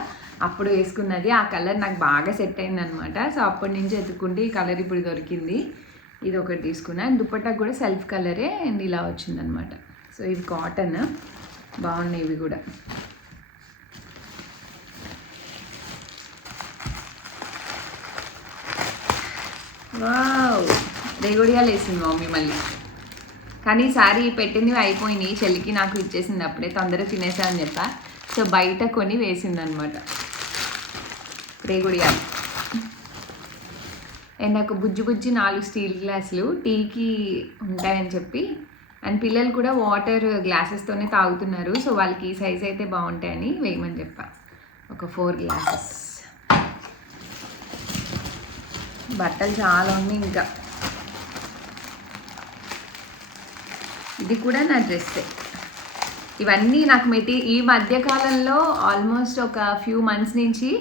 అప్పుడు వేసుకున్నది. ఆ కలర్ నాకు బాగా సెట్ అయిందనమాట. సో అప్పటి నుంచి ఎత్తుకుంటే ఈ కలర్ ఇప్పుడు దొరికింది, ఇది ఒకటి తీసుకున్నాను. దుపట్టా కూడా సెల్ఫ్ కలరే అండ్ ఇలా వచ్చిందనమాట. సో ఇవి కాటన్, బాగున్నాయి ఇవి కూడా. వావ్, రేగొడియాలు వేసింది మమ్మీ మళ్ళీ. కానీ ఈసారి పెట్టినవి అయిపోయినాయి, చెల్లికి నాకు ఇచ్చేసింది అప్పుడే, తొందరగా తినేసా అని చెప్పా. సో బయట కొని వేసిందనమాట రేగుడియాలు. అండ్ నాకు బుజ్జి 4 స్టీల్ గ్లాసులు టీకి ఉంటాయని చెప్పి, అండ్ పిల్లలు కూడా వాటర్ గ్లాసెస్తోనే తాగుతున్నారు, సో వాళ్ళకి ఈ సైజ్ అయితే బాగుంటాయని వేయమని చెప్పా. ఒక 4 గ్లాసెస్. బట్టలు చాలా ఉన్నాయి ఇంకా. ఇది కూడా నా డ్రెస్సే. ఇవన్నీ నాకు ఈ మధ్యకాలంలో ఆల్మోస్ట్ ఒక ఫ్యూ మంత్స్ నుంచి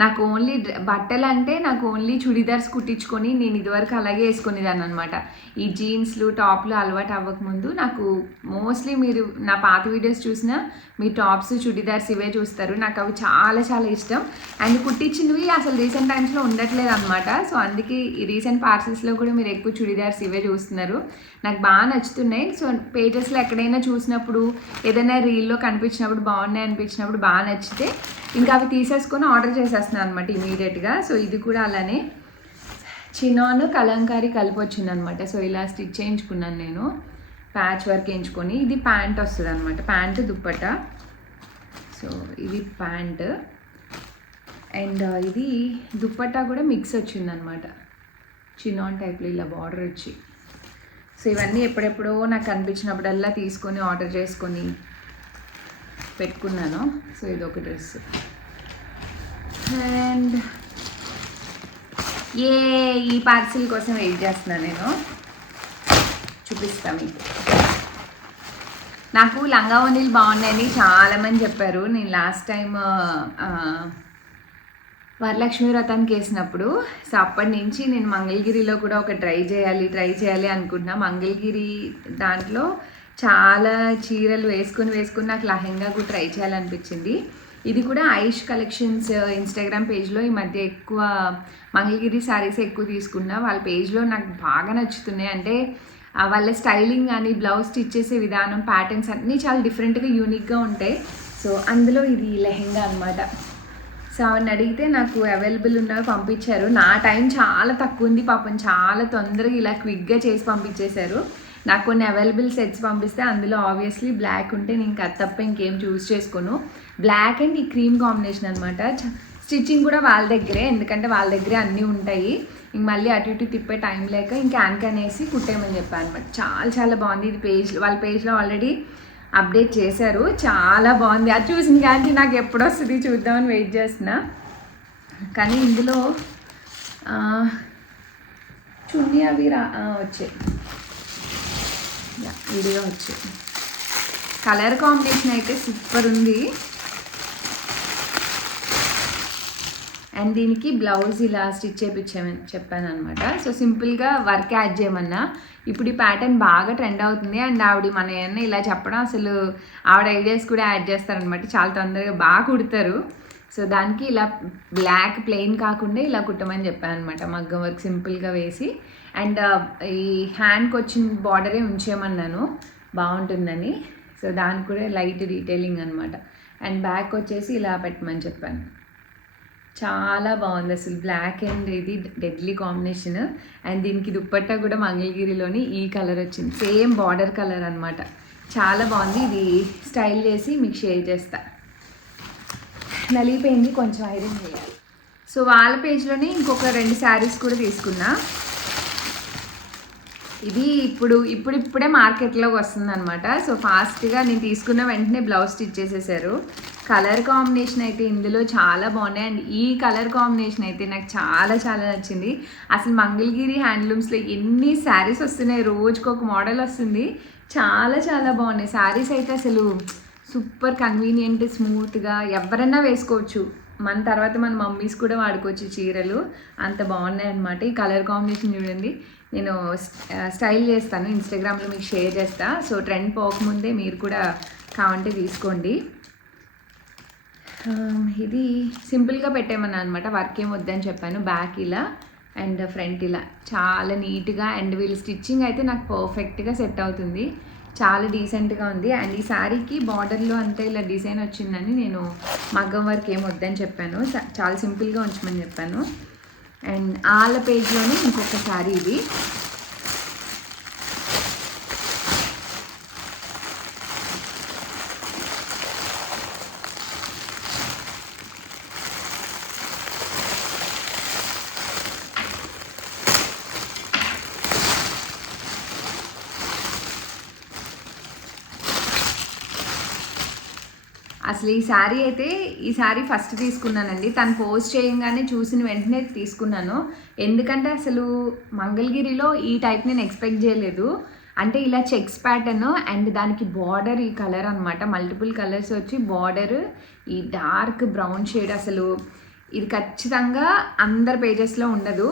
నాకు ఓన్లీ బట్టలు అంటే నాకు ఓన్లీ చుడిదార్స్ కుట్టించుకొని నేను ఇదివరకు అలాగే వేసుకునేదాన్ని అనమాట. ఈ జీన్స్లు టాప్లు అలవాటు అవ్వకముందు నాకు మోస్ట్లీ మీరు నా పాత వీడియోస్ చూసినా మీ టాప్స్ చుడిదార్స్ ఇవే చూస్తారు. నాకు అవి చాలా చాలా ఇష్టం. అండ్ కుట్టించినవి అసలు రీసెంట్ టైమ్స్లో ఉండట్లేదు అనమాట. సో అందుకే ఈ రీసెంట్ పార్సల్స్లో కూడా మీరు ఎక్కువ చుడిదార్స్ ఇవే చూస్తున్నారు. నాకు బాగా నచ్చుతున్నాయి. సో పేజెస్లో ఎక్కడైనా చూసినప్పుడు ఏదైనా రీల్లో కనిపించినప్పుడు బాగున్నాయి అనిపించినప్పుడు బాగా నచ్చితే ఇంకా అవి తీసేసుకొని ఆర్డర్ చేసేస్తున్నాను అనమాట ఇమీడియట్గా. సో ఇది కూడా అలానే చినాను కలంకారీ కలిపి వచ్చిందనమాట. సో ఇలా స్టిచ్ చేయించుకున్నాను నేను. ప్యాచ్ వర్క్ వేయించుకొని, ఇది ప్యాంట్ వస్తుంది అనమాట, ప్యాంటు దుప్పట్టా. సో ఇది ప్యాంట్ అండ్ ఇది దుప్పట్టా కూడా మిక్స్ వచ్చిందనమాట, చినాన్ టైప్లో ఇలా బార్డర్ వచ్చి. సో ఇవన్నీ ఎప్పుడెప్పుడో నాకు కనిపించినప్పుడల్లా తీసుకొని ఆర్డర్ చేసుకొని పెట్టుకున్నాను. సో ఇది ఒక డ్రెస్. అండ్ ఈ పార్సిల్ కోసం వెయిట్ చేస్తున్నాను, నేను చూపిస్తాను మీకు. నాకు లంగా ఓణీలు బాగున్నాయని చాలామంది చెప్పారు. నేను లాస్ట్ టైం వరలక్ష్మి వ్రతానికి వేసినప్పుడు, సో అప్పటి నుంచి నేను మంగళగిరిలో కూడా ఒక ట్రై చేయాలి అనుకుంటున్నా. మంగళగిరి దాంట్లో చాలా చీరలు వేసుకుని నాకు లెహంగా కూడా ట్రై చేయాలనిపించింది. ఇది కూడా ఐష్ కలెక్షన్స్ ఇన్స్టాగ్రామ్ పేజ్లో ఈ మధ్య ఎక్కువ మంగళగిరి శారీస్ ఎక్కువ తీసుకున్నా. వాళ్ళ పేజ్లో నాకు బాగా నచ్చుతున్నాయి. అంటే వాళ్ళ స్టైలింగ్ కానీ, బ్లౌజ్ స్టిచ్ చేసే విధానం, ప్యాటర్న్స్ అన్నీ చాలా డిఫరెంట్గా యూనిక్గా ఉంటాయి. సో అందులో ఇది లెహంగా అనమాట. సో అవన్నీ అడిగితే నాకు అవైలబుల్ ఉన్నవి పంపించారు. నా టైం చాలా తక్కువ ఉంది పాపం, చాలా తొందరగా ఇలా క్విక్గా చేసి పంపించేశారు. నాకు కొన్ని అవైలబుల్ సెట్స్ పంపిస్తే అందులో ఆబ్వియస్లీ బ్లాక్ ఉంటే నేను అది తప్ప ఇంకేం చూస్ చేసుకోను. బ్లాక్ అండ్ ఈ క్రీమ్ కాంబినేషన్ అనమాట. స్టిచ్చింగ్ కూడా వాళ్ళ దగ్గరే, ఎందుకంటే వాళ్ళ దగ్గరే అన్నీ ఉంటాయి. ఇంక మళ్ళీ అటు ఇటు తిప్పే టైం లేక క్యాన్ వేసి కుట్టేయమని చెప్పాను అనమాట. చాలా బాగుంది. ఇది వాళ్ళ పేజ్లో ఆల్రెడీ అప్డేట్ చేశారు. చాలా బాగుంది. అది చూసిన కానీ నాకు ఎప్పుడు వస్తుంది చూద్దామని వెయిట్ చేస్తున్నా. కానీ ఇందులో చున్నీ అవి వచ్చాయి, వీడియో వచ్చాయి. కలర్ కాంబినేషన్ అయితే సూపర్ ఉంది. అండ్ దీనికి బ్లౌజ్ ఇలా స్టిచ్ చేయించామని చెప్పాను అనమాట. సో సింపుల్గా వర్క్ యాడ్ చేయమన్నా. ఇప్పుడు ఈ ప్యాటర్న్ బాగా ట్రెండ్ అవుతుంది. అండ్ ఆవిడ మన ఏమన్నా ఇలా చెప్పడం, అసలు ఆవిడ ఐడియాస్ కూడా యాడ్ చేస్తారనమాట. చాలా తొందరగా బాగా కుడతారు. సో దానికి ఇలా బ్లాక్ ప్లెయిన్ కాకుండా ఇలా కుట్టమని చెప్పాను అనమాట, మగ్గం వర్క్ సింపుల్గా వేసి. అండ్ ఈ హ్యాండ్కి వచ్చిన బార్డరే ఉంచేయమన్నాను, బాగుంటుందని. సో దానికి కూడా లైట్ డీటెయిలింగ్ అనమాట. అండ్ బ్యాక్ వచ్చేసి ఇలా పెట్టమని చెప్పాను. చాలా బాగుంది అసలు. బ్లాక్ అండ్ ఇది డెడ్లీ కాంబినేషన్. అండ్ దీనికి దుప్పట్టా కూడా మంగళగిరిలోని ఈ కలర్ వచ్చింది, సేమ్ బార్డర్ కలర్ అనమాట. చాలా బాగుంది. ఇది స్టైల్ చేసి మీకు షేర్ చేస్తా. నలిగిపోయింది, కొంచెం ఐరన్ చేయాలి. సో వాళ్ళ పేజ్లోనే ఇంకొక 2 శారీస్ కూడా తీసుకున్నా. ఇది ఇప్పుడే మార్కెట్లోకి వస్తుంది అనమాట. సో ఫాస్ట్గా నేను తీసుకున్న వెంటనే బ్లౌజ్ స్టిచ్ చేసేసారు. కలర్ కాంబినేషన్ అయితే ఇందులో చాలా బాగున్నాయి. అండ్ ఈ కలర్ కాంబినేషన్ అయితే నాకు చాలా నచ్చింది. అసలు మంగళగిరి హ్యాండ్లూమ్స్లో ఎన్ని శారీస్ వస్తున్నాయి, రోజుకు ఒక మోడల్ వస్తుంది. చాలా బాగున్నాయి శారీస్ అయితే. అసలు సూపర్ కన్వీనియంట్, స్మూత్గా ఎవరైనా వేసుకోవచ్చు. మన తర్వాత మన మమ్మీస్ కూడా వాడుకోవచ్చు చీరలు, అంత బాగున్నాయి అనమాట. ఈ కలర్ కాంబినేషన్ చూడండి. నేను స్టైల్ చేస్తాను, ఇన్స్టాగ్రామ్లో మీకు షేర్ చేస్తా. సో ట్రెండ్ పోకముందే మీరు కూడా కావాలంటే తీసుకోండి. ఇది సింపుల్గా పెట్టేమన్నా అనమాట, వర్క్ ఏం వద్దని చెప్పాను. బ్యాక్ ఇలా అండ్ ఫ్రంట్ ఇలా చాలా నీట్గా. అండ్ వీళ్ళ స్టిచ్చింగ్ అయితే నాకు పర్ఫెక్ట్గా సెట్ అవుతుంది, చాలా డీసెంట్గా ఉంది. అండ్ ఈ శారీకి బార్డర్లో అంతా ఇలా డిజైన్ వచ్చిందని నేను మగ్గం వర్క్ ఏం వద్దని చెప్పాను, చాలా సింపుల్గా ఉంచమని చెప్పాను. అండ్ వాళ్ళ పేజ్లోనే ఇంకొక శారీ ఇది. అసలు ఈ శారీ ఫస్ట్ తీసుకున్నానండి. తను పోస్ట్ చేయగానే చూసిన వెంటనే తీసుకున్నాను. ఎందుకంటే అసలు మంగళగిరిలో ఈ టైప్ నేను ఎక్స్పెక్ట్ చేయలేదు. అంటే ఇలా చెక్స్ ప్యాటర్న్ అండ్ దానికి బార్డర్ ఈ కలర్ అనమాట, మల్టిపుల్ కలర్స్ వచ్చి బార్డర్ ఈ డార్క్ బ్రౌన్ షేడ్. అసలు ఇది ఖచ్చితంగా అందరి పేజెస్లో ఉండదు,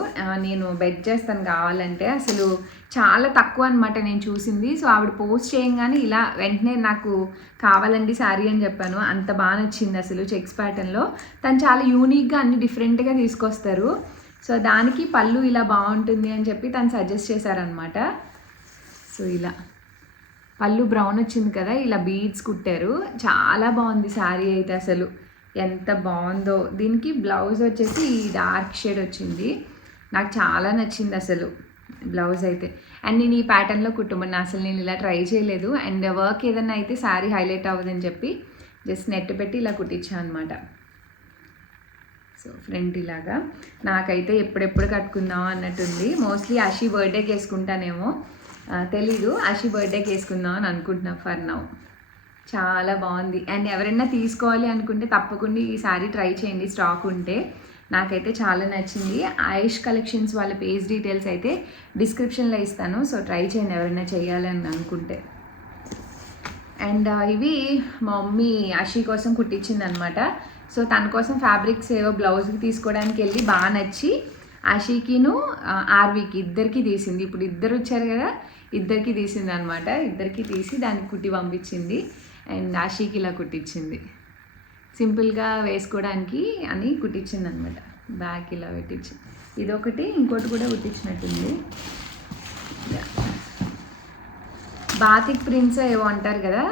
నేను బెట్ చేస్తాను కావాలంటే. అసలు చాలా తక్కువ అనమాట నేను చూసింది. సో ఆవిడ పోస్ట్ చేయగానే ఇలా వెంటనే నాకు కావాలండి శారీ అని చెప్పాను. అంత బాగా నచ్చింది అసలు చెక్స్ ప్యాటర్న్లో. తను చాలా యూనిక్గా అన్ని డిఫరెంట్గా తీసుకొస్తారు. సో దానికి పళ్ళు ఇలా బాగుంటుంది అని చెప్పి తను సజెస్ట్ చేశారనమాట. సో ఇలా పళ్ళు బ్రౌన్ వచ్చింది కదా, ఇలా బీడ్స్ కుట్టారు. చాలా బాగుంది శారీ అయితే, అసలు ఎంత బాగుందో. దీనికి బ్లౌజ్ వచ్చేసి ఈ డార్క్ షేడ్ వచ్చింది, నాకు చాలా నచ్చింది అసలు. బ్లౌజ్ అయితే. అండ్ నేను ఈ ప్యాటర్న్లో కుట్టమన్నా, అసలు నేను ఇలా ట్రై చేయలేదు. అండ్ వర్క్ ఏదన్నా అయితే శారీ హైలైట్ అవ్వదని చెప్పి జస్ట్ నెట్ పెట్టి ఇలా కుట్టించాను అనమాట. సో ఫ్రంట్ ఇలాగా. నాకైతే ఎప్పుడెప్పుడు కట్టుకుందాం అన్నట్టుంది. మోస్ట్లీ ఆషి బర్త్డేకి వేసుకుంటానేమో, తెలీదు. ఆషి బర్త్డేకి వేసుకుందాం అని అనుకుంటున్నా ఫర్ నౌ. చాలా బాగుంది. అండ్ ఎవరైనా తీసుకోవాలి అనుకుంటే తప్పకుండా ఈ శారీ ట్రై చేయండి స్టాక్ ఉంటే. నాకైతే చాలా నచ్చింది. ఆయుష్ కలెక్షన్స్ వాళ్ళ పేజ్ డీటెయిల్స్ అయితే డిస్క్రిప్షన్లో ఇస్తాను. సో ట్రై చేయండి ఎవరైనా చేయాలని అనుకుంటే. అండ్ ఇవి మా మమ్మీ ఆషి కోసం కుట్టించింది అనమాట. సో తన కోసం ఫ్యాబ్రిక్స్ ఏవో బ్లౌజ్కి తీసుకోవడానికి వెళ్ళి బాగా నచ్చి ఆషికిను ఆర్వీకి ఇద్దరికి తీసింది. ఇప్పుడు ఇద్దరు వచ్చారు కదా, ఇద్దరికి తీసింది అనమాట. ఇద్దరికి తీసి దానికి కుట్టి పంపించింది. అండ్ ఆషికి ఇలా కుట్టించింది, సింపుల్గా వేసుకోవడానికి అని కుట్టించింది అనమాట. బ్యాక్ ఇలా పెట్టించి ఇదొకటి, ఇంకోటి కూడా కుట్టించినట్టుంది. బాతిక్ ప్రింట్స్ ఏవో అంటారు కదా,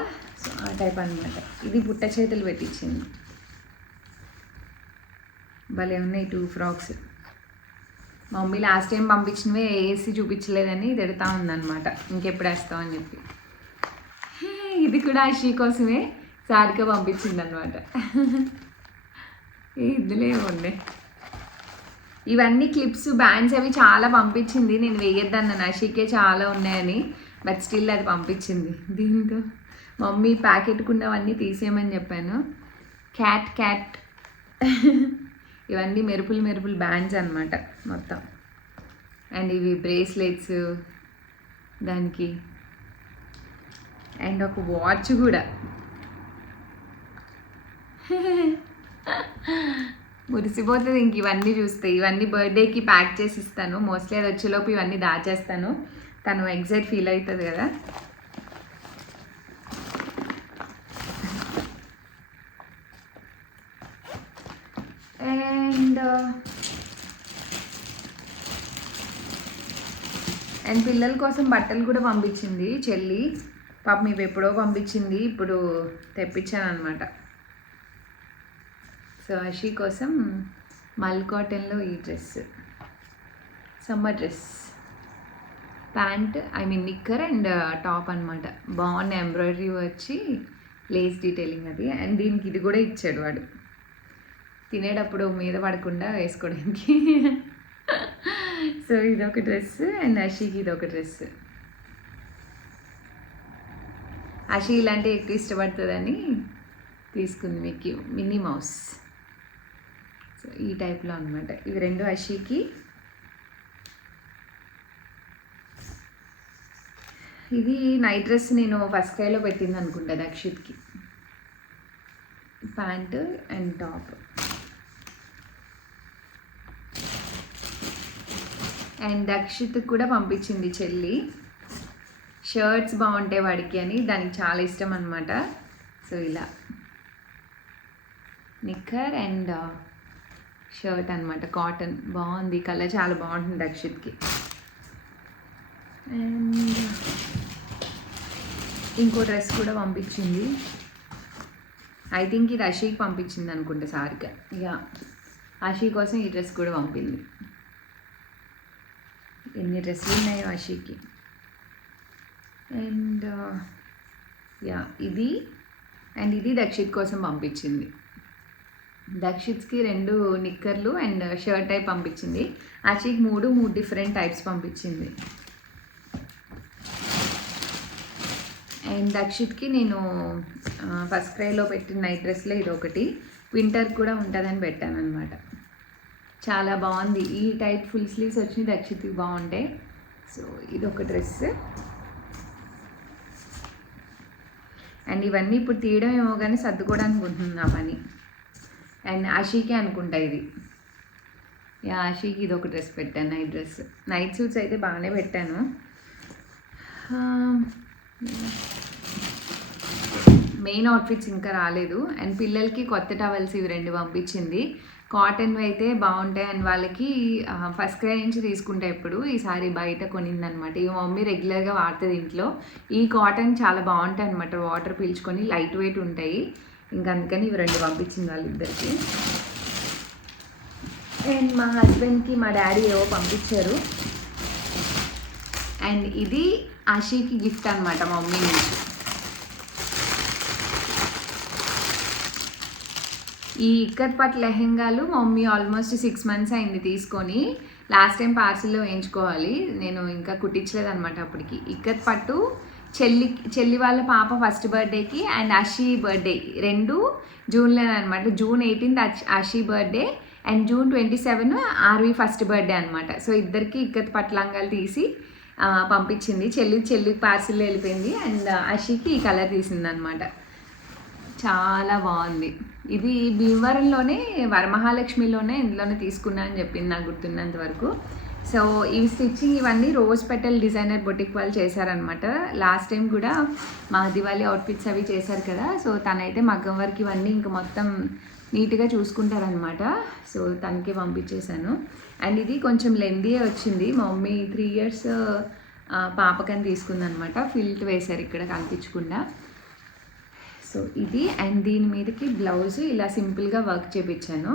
సో ఆ టైప్ అనమాట. ఇది బుట్ట చేతులు పెట్టించింది. భలే ఉన్నాయి 2 ఫ్రాక్స్. మా మమ్మీ లాస్ట్ టైం పంపించినవే వేసి చూపించలేదని తిడతా ఉందన్నమాట, ఇంకెప్పుడు వేస్తావు అని చెప్పి. ఇది కూడా ఆషి కోసమే సారిగా పంపించింది అనమాట. ఇదిలే ఉండే ఇవన్నీ క్లిప్స్, బ్యాండ్స్ అవి చాలా పంపించింది. నేను వేయొద్దన్నాను, ఆషికే చాలా ఉన్నాయని. బట్ స్టిల్ అది పంపించింది. దీంతో మమ్మీ ప్యాకెట్కున్నవన్నీ తీసేయమని చెప్పాను. క్యాట్ ఇవన్నీ మెరుపులు బ్యాండ్స్ అనమాట మొత్తం. అండ్ ఇవి బ్రేస్లెట్స్ దానికి. అండ్ ఒక వాచ్ కూడా. మురిసిపోతుంది ఇంక ఇవన్నీ చూస్తే. ఇవన్నీ బర్త్డేకి ప్యాక్ చేసి ఇస్తాను. మోస్ట్లీ అది వచ్చేలోపు ఇవన్నీ దాచేస్తాను, తను ఎగ్జైట్ ఫీల్ అవుతుంది కదా. అండ్ పిల్లల కోసం బట్టలు కూడా పంపించింది చెల్లి. పాప మేము ఎప్పుడో పంపించింది, ఇప్పుడు తెప్పించాను అనమాట. సో ఆషి కోసం మల్ కాటన్లో ఈ డ్రెస్, సమ్మర్ డ్రెస్, ప్యాంట్ నిక్కర్ అండ్ టాప్ అనమాట. బాగుంది, ఎంబ్రాయిడరీ వచ్చి లేస్ డీటెయిలింగ్ అది. అండ్ దీనికి ఇది కూడా ఇచ్చాడు వాడు, తినేటప్పుడు మీద పడకుండా వేసుకోవడానికి. సో ఇదొక డ్రెస్. అండ్ ఆషికి ఇదొక డ్రెస్. ఆషి ఇలాంటివి ఎక్కువ ఇష్టపడుతుందని తీసుకుంది మీకు మినీ మౌస్. సో ఈ టైప్లో అనమాట. ఇవి రెండు ఆషికి. ఇది నైట్ డ్రెస్ నేను ఫస్ట్ క్రైలో పెట్టింది అనుకుంటా దక్షిత్కి. Pant and top. అండ్ దక్షిత్కి కూడా పంపించింది చెల్లి. షర్ట్స్ బాగుంటాయి వాడికి అని, దానికి చాలా ఇష్టం అనమాట. సో ఇలా నిక్కర్ అండ్ షర్ట్ అనమాట, కాటన్. బాగుంది కలర్, చాలా బాగుంటుంది దక్షిత్కి. అండ్ ఇంకో డ్రెస్ కూడా పంపించింది. ఐ థింక్ ఇది ఆషికి పంపించింది అనుకుంటా సారిగా. ఇక ఆషి కోసం ఈ డ్రెస్ కూడా పంపింది. ఎన్ని డ్రెస్సులు ఉన్నాయో ఆషికి. అండ్ ఇది అండ్ ఇది దక్షిత్ కోసం పంపించింది. దక్షిత్కి 2 నిక్కర్లు అండ్ షర్ట్ టైప్ పంపించింది. ఆషికి 3 డిఫరెంట్ టైప్స్ పంపించింది. అండ్ దక్షిత్కి నేను ఫస్ట్ క్రైలో పెట్టిన నైట్ డ్రెస్లో ఇది ఒకటి, వింటర్ కూడా ఉంటుందని పెట్టాను అనమాట. చాలా బాగుంది. ఈ టైప్ ఫుల్ స్లీవ్స్ వచ్చి దక్షిత్కి బాగుంటాయి. సో ఇదొక డ్రెస్. అండ్ ఇవన్నీ ఇప్పుడు తీయడం ఏమో కానీ సర్దుకోవడానికి ఉంటుంది నా పని. అండ్ ఆషికే అనుకుంటా ఇది. ఆషికి ఇది ఒక డ్రెస్ పెట్టాను, నైట్ డ్రెస్. నైట్ సూట్స్ అయితే బాగానే పెట్టాను. మెయిన్ అవుట్ఫిట్స్ ఇంకా రాలేదు. అండ్ పిల్లలకి కొత్త టవల్స్ ఇవి 2 పంపించింది. కాటన్వి అయితే బాగుంటాయి. అండ్ వాళ్ళకి ఫస్ట్ క్రై నుంచి తీసుకుంటే ఇప్పుడు ఈసారి బయట కొనిందనమాట. ఈ మమ్మీ రెగ్యులర్గా వాడుతుంది ఇంట్లో. ఈ కాటన్ చాలా బాగుంటాయి అనమాట, వాటర్ పీల్చుకొని లైట్ వెయిట్ ఉంటాయి. ఇంకా అందుకని ఇవి 2 పంపించింది వాళ్ళిద్దరికి. అండ్ మా హస్బెండ్కి మా డాడీ ఏవో పంపించారు. అండ్ ఇది ఆషీకి గిఫ్ట్ అనమాట మమ్మీ నుంచి. ఈ ఇక్కత్ పట్టు లెహెంగాలు మమ్మీ ఆల్మోస్ట్ 6 months అయింది తీసుకొని. లాస్ట్ టైం పార్సిల్లో వేయించుకోవాలి, నేను ఇంకా కుట్టించలేదు అనమాట అప్పటికి. ఇక్కత్ పట్టు చెల్లి వాళ్ళ పాప ఫస్ట్ బర్త్డేకి అండ్ ఆషీ బర్త్డే 2 జూన్లోనే అనమాట. June 18th Ashi birthday and June 27 Arvi first birthday అనమాట. సో ఇద్దరికి ఇక్కత్ పట్టు లంగాలు తీసి పంపించింది. చెల్లి పార్సిల్లో వెళ్ళిపోయింది అండ్ ఆషీకి ఈ కలర్ తీసింది అనమాట. చాలా బాగుంది. ఇది భీమవరంలోనే వరమహాలక్ష్మిలోనే ఇందులోనే తీసుకున్నా అని చెప్పింది నాకు గుర్తున్నంత వరకు. సో ఇవి స్టిచ్చింగ్ ఇవన్నీ రోజ్ పెటల్ డిజైనర్ బొటిక్ వాళ్ళు చేశారనమాట. లాస్ట్ టైం కూడా మా దివాళీ అవుట్ఫిట్స్ అవి చేశారు కదా, సో తనైతే మగ్గం వర్క్ ఇవన్నీ ఇంకా మొత్తం నీట్గా చూసుకుంటారనమాట. సో తనకే పంపించేశాను. అండ్ ఇది కొంచెం లెందీయే వచ్చింది. మా మమ్మీ 3 years పాపకని తీసుకుందనమాట. ఫిల్ట్ వేశారు ఇక్కడ కనిపించకుండా. సో ఇది అండ్ దీని మీదకి బ్లౌజ్ ఇలా సింపుల్గా వర్క్ చేయించాను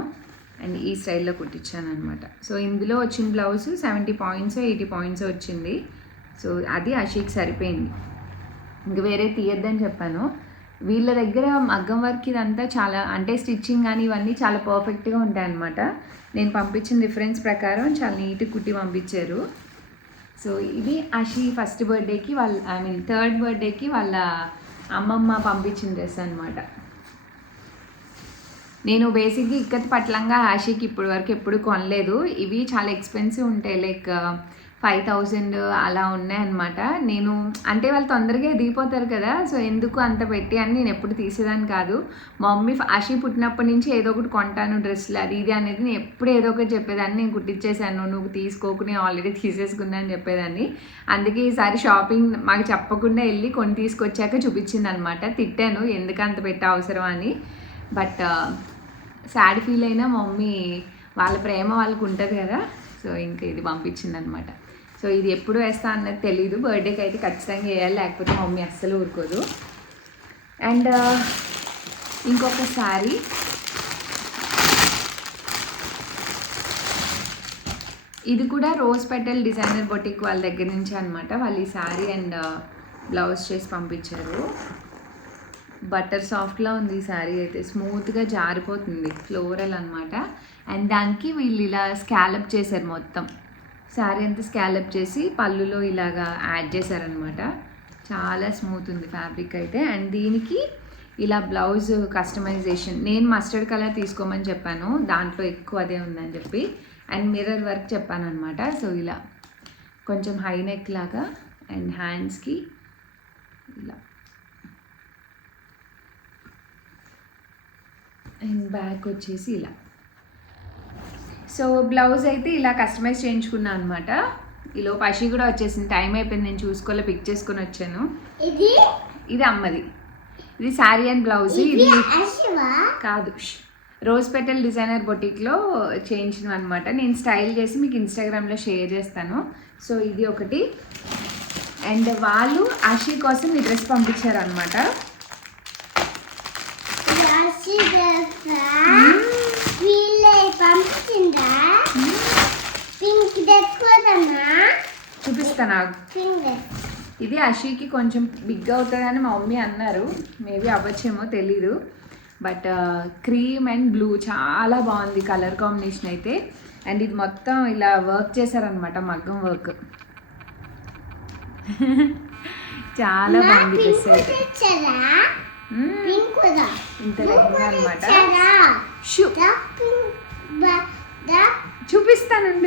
అండ్ ఈ స్టైల్లో కుట్టించాను అనమాట. సో ఇందులో వచ్చిన బ్లౌజ్ 70 points 80 points వచ్చింది. సో అది ఆషీకి సరిపోయింది, ఇంక వేరే తీయద్దని చెప్పాను. వీళ్ళ దగ్గర మగ్గం వర్క్ ఇదంతా చాలా అంటే స్టిచ్చింగ్ కానీ ఇవన్నీ చాలా పర్ఫెక్ట్గా ఉంటాయన్నమాట. నేను పంపించిన రిఫరెన్స్ ప్రకారం చాలా నీట్గా కుట్టి పంపించారు. సో ఇది ఆషీ ఫస్ట్ బర్త్డేకి థర్డ్ బర్త్డేకి వాళ్ళ అమ్మమ్మ పంపించిన డ్రెస్ అనమాట. నేను బేసిక్గా ఇక్కత్ పట్లంగా ఆషీకి ఇప్పటి వరకు ఎప్పుడు కొనలేదు. ఇవి చాలా ఎక్స్పెన్సివ్ ఉంటాయి, లైక్ 5,000 అలా ఉన్నాయన్నమాట. నేను అంటే వాళ్ళు తొందరగా ఎదిగిపోతారు కదా, సో ఎందుకు అంత పెట్టి అని నేను ఎప్పుడు తీసేదాన్ని కాదు. మా మమ్మీ ఆషీ పుట్టినప్పటి నుంచి ఏదో ఒకటి కొంటాను డ్రెస్సులు అది ఇది అనేది నేను ఎప్పుడు ఏదో ఒకటి చెప్పేదాన్ని. నేను కుట్టించేసాను, నువ్వు తీసుకోకు, నేను ఆల్రెడీ తీసేసుకున్నా అని చెప్పేదాన్ని. అందుకే ఈసారి షాపింగ్ మాకు చెప్పకుండా వెళ్ళి కొని తీసుకొచ్చాక చూపించింది అనమాట. తిట్టాను ఎందుకు అంత పెట్టే అవసరం అని. బట్ సాడ్ ఫీల్ అయినా మా మమ్మీ వాళ్ళ ప్రేమ వాళ్ళకు ఉంటుంది కదా, సో ఇంకా ఇది పంపించింది అనమాట. సో ఇది ఎప్పుడు వేస్తా అన్నది తెలీదు, బర్త్డేకి అయితే ఖచ్చితంగా వేయాలి, లేకపోతే మమ్మీ అస్సలు ఊరుకోదు. అండ్ ఇంకొక శారీ ఇది కూడా రోజ్ పెటల్ డిజైనర్ బొటిక్ వాళ్ళ దగ్గర నుంచి అనమాట. వాళ్ళు ఈ శారీ అండ్ బ్లౌజ్ చేసి పంపించారు. బటర్ సాఫ్ట్లా ఉంది ఈ శారీ అయితే, స్మూత్గా జారిపోతుంది, ఫ్లోరల్ అనమాట. అండ్ దానికి వీళ్ళు ఇలా స్కాలప్ చేశారు, మొత్తం శారీ అంతా స్కాలప్ చేసి పళ్ళులో ఇలాగా యాడ్ చేశారనమాట. చాలా స్మూత్ ఉంది ఫ్యాబ్రిక్ అయితే. అండ్ దీనికి ఇలా బ్లౌజ్ కస్టమైజేషన్ నేను మస్టర్డ్ కలర్ తీసుకోమని చెప్పాను, దాంట్లో ఎక్కువ అదే ఉందని చెప్పి. అండ్ మిర్రర్ వర్క్ చెప్పాను అనమాట. సో ఇలా కొంచెం హై నెక్ లాగా అండ్ హ్యాండ్స్కి ఇలా అండ్ బ్యాక్ వచ్చేసి ఇలా. సో బ్లౌజ్ అయితే ఇలా కస్టమైజ్ చేయించుకున్నా అనమాట. ఈలో పషి కూడా వచ్చేసింది, టైం అయిపోయింది, నేను చూసుకోలే, పిక్ చేసుకొని వచ్చాను. ఇది అమ్మది, ఇది శారీ అండ్ బ్లౌజ్. ఇది కాదు, రోజ్ పెటల్ డిజైనర్ బొటిక్లో చేయించిన అనమాట. నేను స్టైల్ చేసి మీకు ఇన్స్టాగ్రామ్లో షేర్ చేస్తాను. సో ఇది ఒకటి. అండ్ వాళ్ళు ఆషీ కోసం ఈ డ్రెస్ పంపించారు అనమాట. చూపిస్తాను, ఇది ఆషీకి కొంచెం బిగ్ అవుతుందని మా మమ్మీ అన్నారు, మేబీ అవ్వచ్చేమో తెలీదు. బట్ క్రీమ్ అండ్ బ్లూ చాలా బాగుంది కలర్ కాంబినేషన్ అయితే. అండ్ ఇది మొత్తం ఇలా వర్క్ చేశారనమాట, మగ్గం వర్క్. చాలా బాగుంది డ్రెస్ అయితే. ఇంత లెహంగా అనమాట.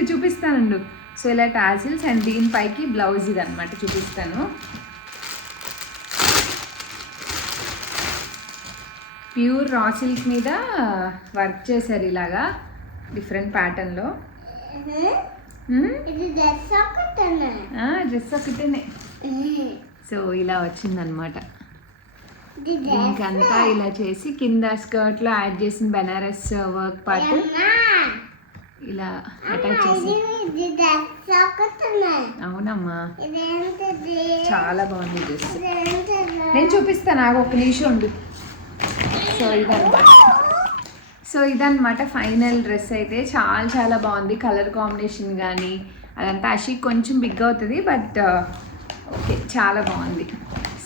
చూపిస్తానండు. సో ఇలా టాజిల్స్ అండ్ దీనిపైకి బ్లౌజ్ ఇది అనమాట, చూపిస్తాను. ప్యూర్ రా సిల్క్ మీద వర్క్ చేశారు ఇలాగా డిఫరెంట్ ప్యాటర్న్లో. డ్రెస్ ఒకటేనే. సో ఇలా వచ్చిందనమాట. ఇంకంతా ఇలా చేసి కింద స్కర్ట్లో యాడ్ చేసిన బెనారస్ వర్క్ పార్ట్ ఇలా అటాచ్ చేసి. అవునమ్మా, చాలా బాగుంది డ్రెస్. నేను చూపిస్తాను, నాకు ఒక నిమిషం ఉండు. సో ఇదన్నమాట ఫైనల్ డ్రెస్ అయితే. చాలా చాలా బాగుంది, కలర్ కాంబినేషన్ కానీ అదంతా అషి కొంచెం బిగ్ అవుతుంది, బట్ ఓకే చాలా బాగుంది.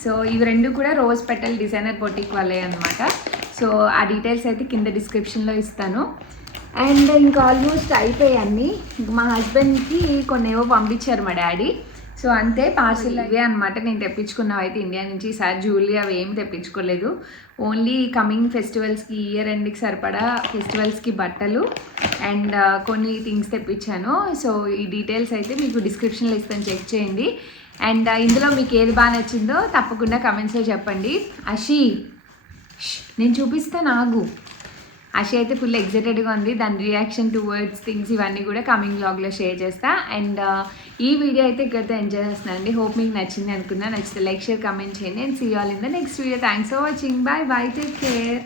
సో ఇవి రెండు కూడా రోజ్ పెటల్ డిజైనర్ బొటిక్ వాళ్ళే అనమాట. సో ఆ డీటెయిల్స్ అయితే కింద డిస్క్రిప్షన్లో ఇస్తాను. అండ్ ఇంకా ఆల్మోస్ట్ అయిపోయాయి. మా హస్బెండ్కి కొన్ని ఏవో పంపించారు మా డాడీ. సో అంతే, పార్సిల్ ఇవే అనమాట నేను తెప్పించుకున్నవి అయితే ఇండియా నుంచి. ఈసారి జ్యువెలరీ అవి ఏం తెప్పించుకోలేదు. ఓన్లీ కమింగ్ ఫెస్టివల్స్కి, ఇయర్ ఎండ్కి సరిపడా ఫెస్టివల్స్కి బట్టలు అండ్ కొన్ని థింగ్స్ తెప్పించాను. సో ఈ డీటెయిల్స్ అయితే మీకు డిస్క్రిప్షన్లో ఇస్తాను, చెక్ చేయండి. అండ్ ఇందులో మీకు ఏది బాగా నచ్చిందో తప్పకుండా కమెంట్స్లో చెప్పండి. అషి నేను చూపిస్తాను ఆగు. అషి అయితే ఫుల్ ఎక్సైటెడ్గా ఉంది. దాని రియాక్షన్ టువర్డ్స్ థింగ్స్ ఇవన్నీ కూడా కమింగ్ వ్లాగ్లో షేర్ చేస్తా. అండ్ ఈ వీడియో అయితే ఇక్కడితో ఎంజాయ్ చేస్తున్నానండి. హోప్ మీకు నచ్చింది అనుకున్నా. నచ్చితే లైక్, షేర్, కమెంట్ చేయండి. And see all in the next video. Thanks for watching. Bye bye, take care.